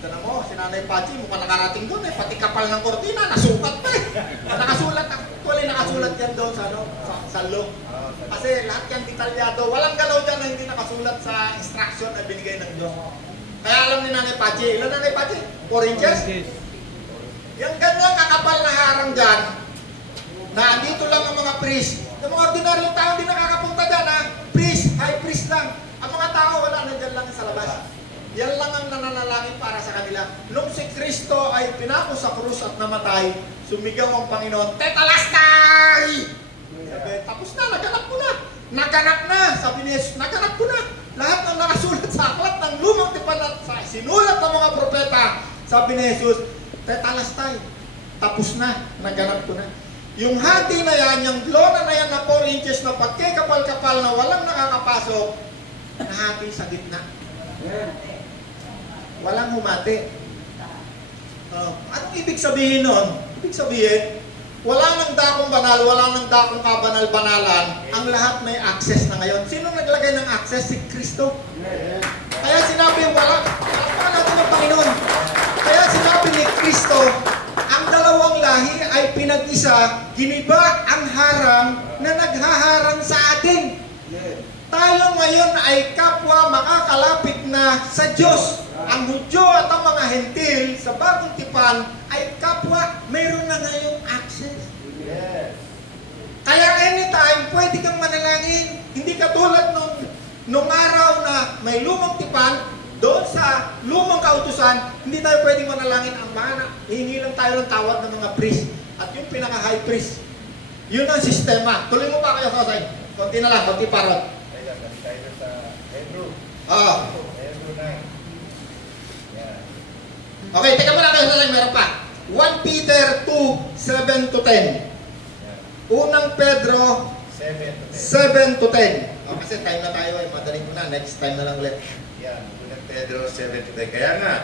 Tignan mo, si Nanay Pachi, mukhang nakarating doon eh. Pati kapal ng kortina, nasukat pa eh. Nakasulat, actually nakasulat yan doon sa, ano, sa law. Kasi lahat yan detalyado. Walang galaw dyan na hindi nakasulat sa instruction na binigay ng Diyos. Kaya alam ni Nanay Pachi, ilan Nanay Pachi? 4 inches? Yung ganyan kakapal na harang dyan, na dito lang ang mga priest. Yung mga ordinaryong tao hindi nakakapunta dyan ha. Priest, high priest lang. Ang mga tao wala na dyan lang sa labas. Yan lang ang nananalangin para sa kanila. Nung si Kristo ay pinako sa krus at namatay, sumigaw ang Panginoon, Tetelestai! Sabi, tapos na, naganap ko na. Naganap na, sabi ni Jesus, naganap ko na. Lahat ng nakasulat sa aklat ng lumang tipan at sinulat ng mga propeta, sabi ni Jesus, Tetelestai, tapos na, naganap ko na. Yung hati na yan, yung lona na yan na 4 inches na pagkikapal-kapal na walang nakakapasok, nahati sa gitna. Walang humati. Anong ibig sabihin nun? Ibig sabihin, wala nang dakong banal, wala nang dakong kabanal-banalan. Ang lahat may access na ngayon. Sino naglagay ng access? Si Kristo. Kaya sinabi, wala natin ng Panginoon. Kaya sinabi ni Kristo, ang dalawang lahi ay pinag-isa, giniba ang harang na naghaharang sa atin. Tayo ngayon ay kapwa makakalapit na sa Diyos. Ang Hudyo at ang mga Hentil sa bagong tipan ay kapwa mayroon na ngayong access. Kaya anytime, pwede kang manalangin. Hindi katulad nung araw na may lumang tipan, doon sa lumang kautusan, hindi tayo pwedeng manalangin ang mana. Hihingi lang tayo ng tawad ng mga priest. At yung pinaka-high priest, yun ang sistema. Tuloy mo pa kayo, Sosay. Konti na lang, konti parot. Tayo sa Hebrew. Hebrew 9. Okay, teka muna kayo, Sosay, meron pa. 1 Peter 2:7 to 10. Unang Pedro 7 to 10. Kasi time na tayo, madaling ko na. Next time na lang ulit. Yan, Unang Pedro 7 to 10. Kaya nga,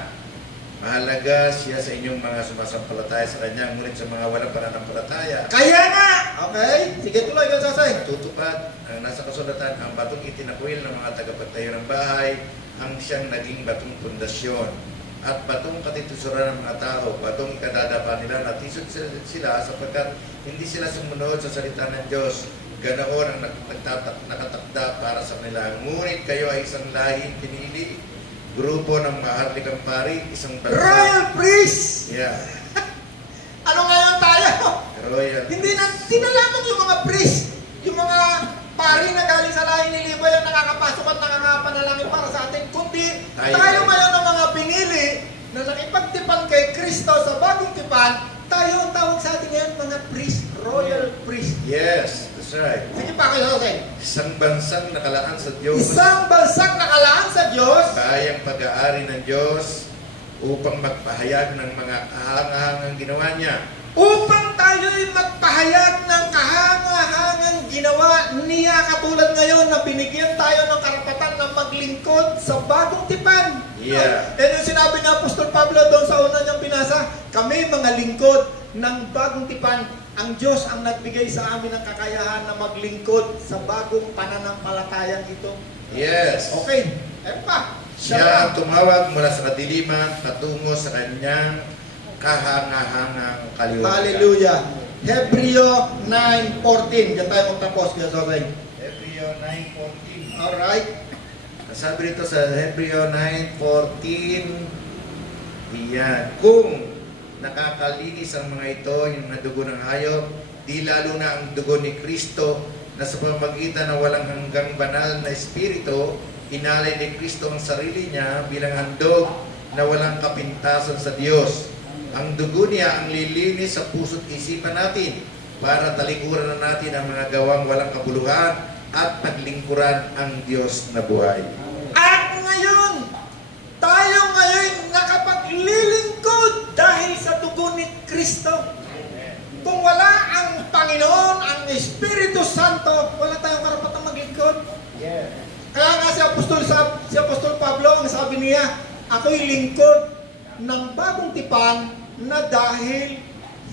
mahalaga siya sa inyong mga sumasampalataya sa Kanya, ngunit sa mga walang pananampalataya. Kaya nga! Okay, sige tuloy ka, Sosay. Tutupad ang nasa kasulatan, ang batong itinakwil ng mga tagapagtayo ng bahay, ang siyang naging batong pundasyon. At batong katitusuran ng mga tao, batong ikadadapa nila, natisod sila sapagkat hindi sila sumunod sa salita ng Diyos. Ganoon ang nakatakda para sa kanila. Ngunit kayo ay isang lahing pinili, grupo ng maharlikang pari, isang bansa. Royal priest! Yeah. Ano ngayon tayo? Royal Hindi lamang yung mga priest, yung mga pari na galing sa lahi ni Levi ang nakakapasok at nakakapanalangin para sa atin, kundi tayo ngayon ang mga pinili na nakipagtipan kay Kristo sa bagong tipan. Tayo ang tawag sa atin ngayon mga priest, royal priest. Yes, that's right. Sige pa kayo, Jose. Isang bansang nakalaan sa Diyos. Isang bansang nakalaan sa Diyos. Kayang pag-aari ng Diyos upang magpahayag ng mga kahangahangang ginawa niya. Upang tayo'y magpahayag ng kahangahangang ginawa niya, katulad ngayon na binigyan tayo ng karapatan na maglingkod sa bagong tipan. Yeah. Yan yung sinabi ni Apostol Pablo doon sa una niyang binasa, kami mga lingkod ng bagong tipan, ang Diyos ang nagbigay sa amin ng kakayahan na maglingkod sa bagong pananampalatayang ito. Yes. Okay, ayun pa. Siya ang tumawag mula sa kadiliman patungo sa kanyang kahangahangang kaliwanagan. Hallelujah. Hebreo 9:14. Diyan tayo magtapos. Hebreo 9:14. Alright. Sabi rito sa Hebreo 9:14, iyan, kung nakakalinis ang mga ito, yung dugo ng hayop, di lalo na ang dugo ni Kristo na sa pamamagitan ng walang hanggang banal na espiritu, inalay ni Kristo ang sarili niya bilang handog na walang kapintasan sa Diyos. Ang dugo niya ang lilinis sa puso't isipan natin para talikuran na natin ang mga gawang walang kabuluhan at paglingkuran ang Diyos na buhay. At ngayon, tayo ngayon nakapaglilingkod dahil sa dugo ni Kristo. Kung wala ang ang Panginoon, ang Espiritu Santo, wala tayong karapatang maglingkod. Yes. Kaya nga si Apostol Pablo, ang sabi niya, ako'y lingkod ng bagong tipan na dahil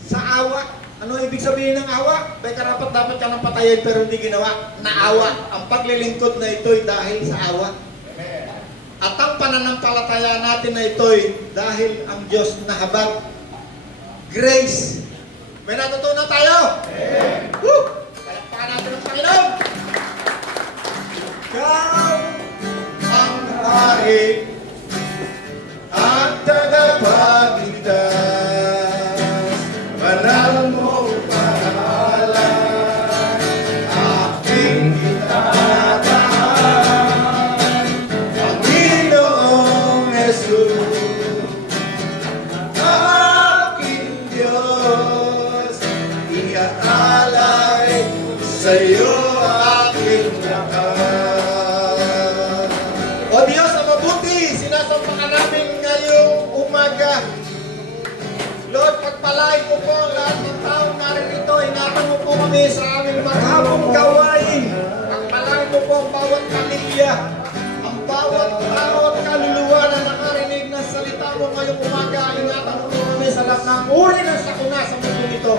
sa awa. Ano ibig sabihin ng awa? May karapat dapat ka nang patayin pero hindi ginawa. Naawa. Ang paglilingkod na ito'y dahil sa awa. Amen. At ang pananampalataya natin na ito'y dahil ang Diyos nahabag. Grace. May natutunan tayo? Amen. Woo! Palakpakan natin ang Panginoon. Ikaw ang hari at tagapagligtas. Banal mong pangalan, aking itatahan. Panginoong Jesus, aking Diyos, iaalay sa'yo aking lakas. O Diyos na mabuti, sinasampakan namin ngayong umaga. Lord, pagpalain mo po ang lahat ng taong narito. Ingatan mo po kami sa aming maghabong gawain. Pagpalain mo po ang bawat pamilya, ang bawat tao at kaluluwa na nakarinig ng salita mo ngayong umaga. Ingatan mo po kami sa lahat ng uri ng sakuna sa mundo ito.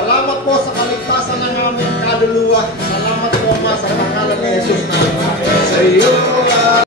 Salamat po sa kaligtasan ng aming kaluluwa. Salamat po, Ama, sa pangalan ni Jesus na.